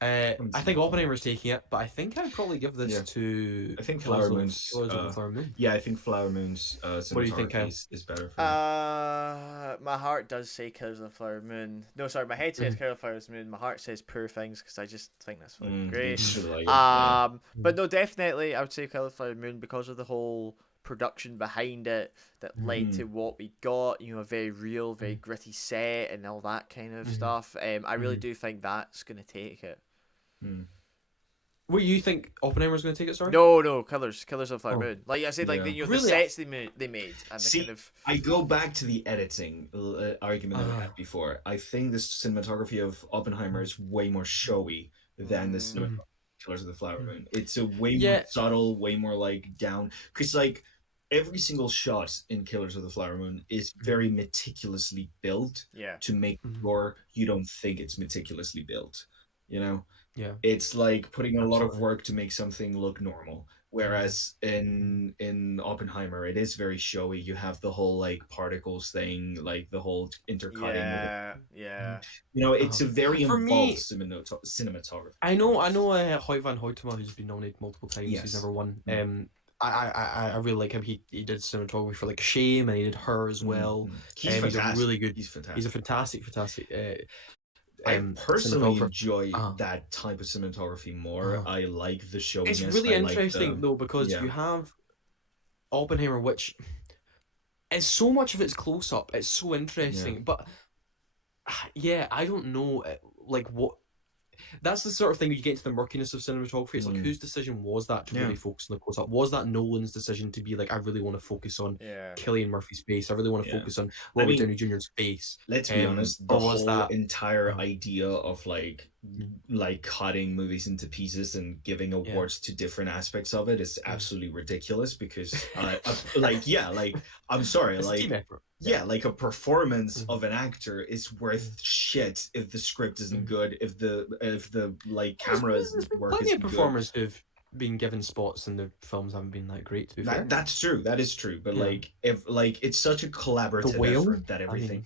I think Oppenheimer's taking it, but I think I'd probably give this to. I think Flower Moon's. Flower Moon. Yeah, I think Flower Moon's. What do you think, is better for me? My heart does say Killers of the Flower Moon. No, sorry, my head says Killers of the Flower Moon. My heart says Poor Things because I just think that's great. But no, definitely I would say Killers of the Flower Moon because of the whole production behind it that led to what we got, a very real, very gritty set and all that kind of stuff. I really do think that's going to take it. What, you think Oppenheimer's going to take it, sorry? No, Killers of the Flower Moon. Like I said, the sets they made and See, kind of... I go back to the editing argument that I had before. I think the cinematography of Oppenheimer is way more showy than the cinematography Killers of the Flower Moon. It's a way more subtle, way more like down. Because like every single shot in Killers of the Flower Moon is very meticulously built to make sure you don't think it's meticulously built. Yeah. It's like putting a lot of work to make something look normal. Whereas in Oppenheimer, it is very showy. You have the whole like particles thing, like the whole intercutting. It's a very involved cinematography. I know. Hoyt van Hoytema, who's been nominated multiple times, he's never won. I really like him. He did cinematography for like Shame, and he did Her as well. He's fantastic. He's a really good. He's fantastic. He's a fantastic. I personally enjoy that type of cinematography more. I like the showiness. It's really interesting though because you have Oppenheimer, which is so much of it's close up. It's so interesting, but I don't know, like what. That's the sort of thing you get into the murkiness of cinematography. It's like, whose decision was that to really focus on the close-up? Was that Nolan's decision to be like, I really want to focus on Cillian Murphy's face. I really want to focus on Robert Downey Jr.'s face. Let's be honest, the whole entire idea of like cutting movies into pieces and giving awards to different aspects of it is absolutely ridiculous because I'm sorry, like a performance of an actor is worth shit if the script isn't good, if the like camera isn't working. Plenty of performers who've been given spots in the films haven't been that great, to be fair. That's true. That is true. But if it's such a collaborative effort that everything.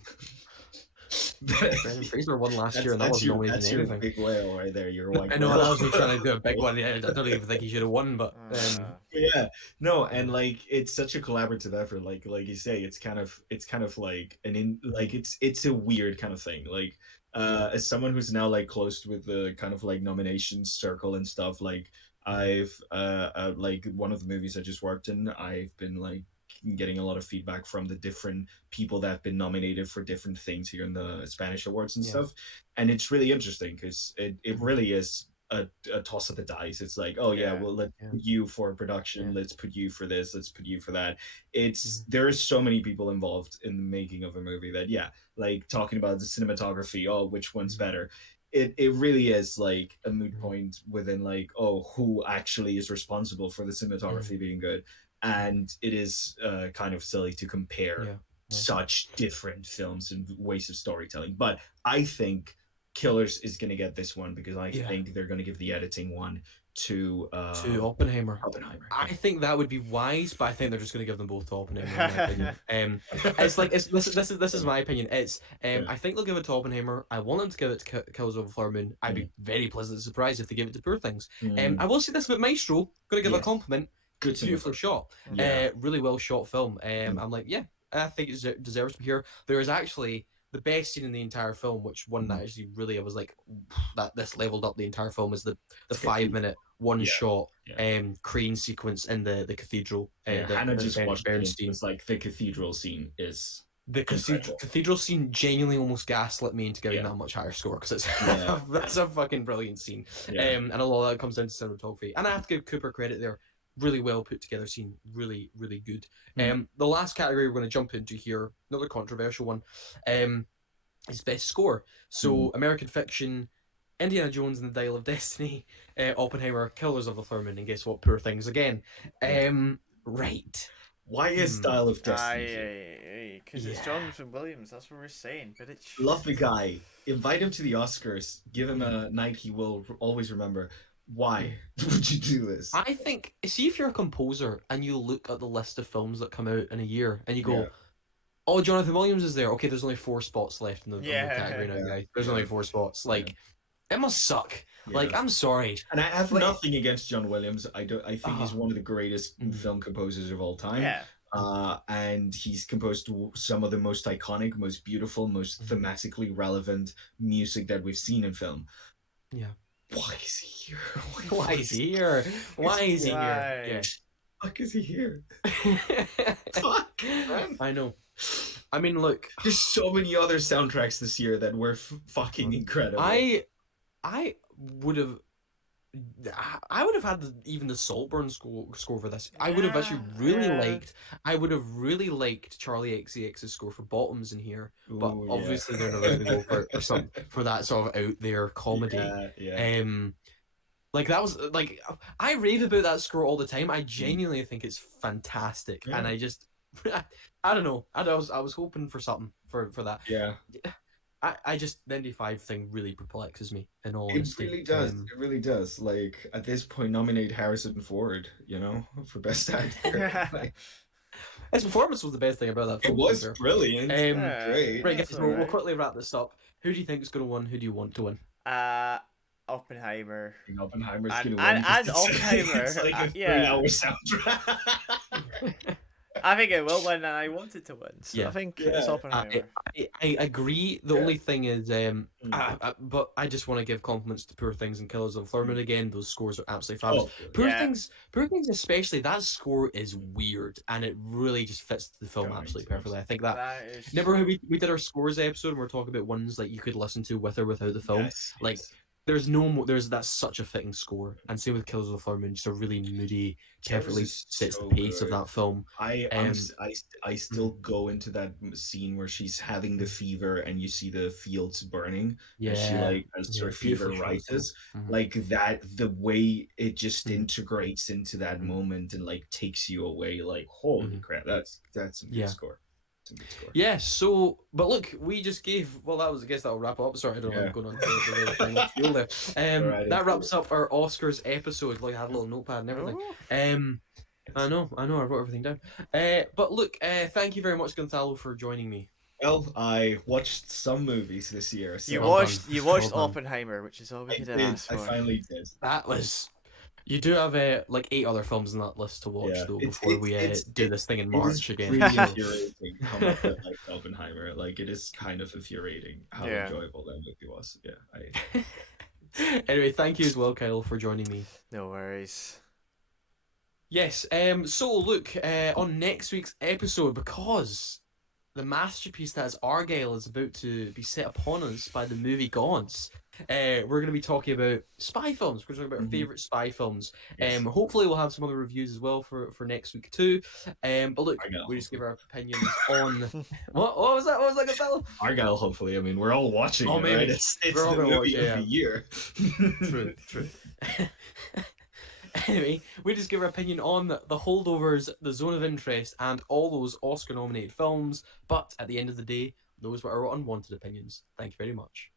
Brendan Fraser won last year, and that wasn't nominated in anything. Big whale right there. You're white. I know that was me trying to do a big one. I don't even think he should have won, but and like it's such a collaborative effort. Like you say, it's kind of like it's a weird kind of thing. Like as someone who's now like close with the kind of like nominations circle and stuff, like I've like one of the movies I just worked in, I've been like getting a lot of feedback from the different people that have been nominated for different things here in the Spanish awards and stuff, and it's really interesting because it really is a toss of the dice. It's like, well, let's put you for production, let's put you for this, let's put you for that. It's there's so many people involved in the making of a movie that like talking about the cinematography, which one's better, it really is like a moot point within like, who actually is responsible for the cinematography being good. And it is kind of silly to compare such different films and ways of storytelling. But I think Killers is going to get this one because I think they're going to give the editing one to Oppenheimer. I think that would be wise, but I think they're just going to give them both to Oppenheimer. In my opinion. It's like this is my opinion. It's I think they'll give it to Oppenheimer. I want them to give it to Killers of the Flower Moon. I'd be very pleasantly surprised if they give it to Poor Things. I will say this about Maestro. Going to give a compliment. Good, beautifully shot, really well shot film. I'm like, I think it deserves to be here. There is actually the best scene in the entire film, which one that actually really I was like, that this leveled up the entire film is the 5 minute one Yeah. shot Yeah. crane sequence in the cathedral. Hannah just watched it. Bernstein. It's like the cathedral scene is The cathedral scene genuinely almost gaslit me into giving that much higher score, because it's that's a fucking brilliant scene. And a lot of that comes down to cinematography. And I have to give Cooper credit there. Really well put together scene. Really, really good. The last category we're going to jump into here, another controversial one, is best score. So American Fiction, Indiana Jones and the Dial of Destiny, Oppenheimer, Killers of the Flower Moon, and guess what? Poor Things again. Right. Why is Dial of Destiny? Because it's Jonathan Williams. That's what we're saying. But it's love the guy. Invite him to the Oscars. Give him a night he will always remember. Why would you do this? I think, see, if you're a composer and you look at the list of films that come out in a year and you go, oh, Jonathan Williams is there. Okay, there's only 4 spots left in the category now, guys. There's only 4 spots. Like, it must suck. Like, I'm sorry. And I have nothing against John Williams. I think he's one of the greatest film composers of all time. And he's composed some of the most iconic, most beautiful, most thematically relevant music that we've seen in film. Yeah. Why is he here? Why is he here? Why is he here? Yeah. Fuck is he here? Fuck. I know. I mean, look. There's so many other soundtracks this year that were fucking incredible. I would have had even the Saltburn score for this. I would have actually really liked. I would have really liked Charlie XCX's score for Bottoms in here, but obviously they're not going to go for that sort of out there comedy. Like that was like, I rave about that score all the time. I genuinely think it's fantastic, and I just I don't know. I was hoping for something for that. Yeah. I just, the ND5 thing really perplexes me, in all honesty. It really does. It really does. Like, at this point, nominate Harrison Ford, for best actor. His performance was the best thing about that film. It was brilliant. Great. Right, guys, we'll quickly wrap this up. Who do you think is going to win? Who do you want to win? Oppenheimer. Oppenheimer's going to win. And Oppenheimer. It's like a 3-hour soundtrack. I think it will win, and I want it to win. So I think it's Oppenheimer. I agree. The only thing is, but I just want to give compliments to Poor Things and Killers of the Flower Moon again. Those scores are absolutely fabulous. Poor Things especially, that score is weird, and it really just fits the film absolutely perfectly. I think that remember how we did our scores episode, and we're talking about ones like you could listen to with or without the film. That's such a fitting score, and same with Killers of the Flower Moon, just a really moody, perfectly sets the pace of that film. I still go into that scene where she's having the fever and you see the fields burning, and she as her fever rises, like that. The way it just integrates into that moment and takes you away, like holy crap, that's a good score. Yeah, so, but look, we just gave, I guess that'll wrap up. Sorry, I don't know, I'm going on to the final field there. That wraps up our Oscars episode. I had a little notepad and everything. I know, I wrote everything down. But look, thank you very much, Gonzalo, for joining me. Well, I watched some movies this year. So you watched Oppenheimer, which is all we could ask for. I finally did. That was... You do have 8 other films in that list to watch though before we do this thing in March again. It's really infuriating how much I like Oppenheimer. It is kind of infuriating how enjoyable that movie was. Anyway, thank you as well, Kyle, for joining me. No worries. Yes. So look, on next week's episode, because the masterpiece that is Argylle is about to be set upon us by the movie gods. We're going to be talking about spy films. We're talking about our favourite spy films. Hopefully we'll have some other reviews as well for next week too. But look, we just give our opinions on... What was that? What was that, Gonzalo? Argylle, hopefully. I mean, we're all watching it, right? It's the movie of the year. True. Anyway, we just give our opinion on the Holdovers, the Zone of Interest, and all those Oscar-nominated films. But at the end of the day, those were our unwanted opinions. Thank you very much.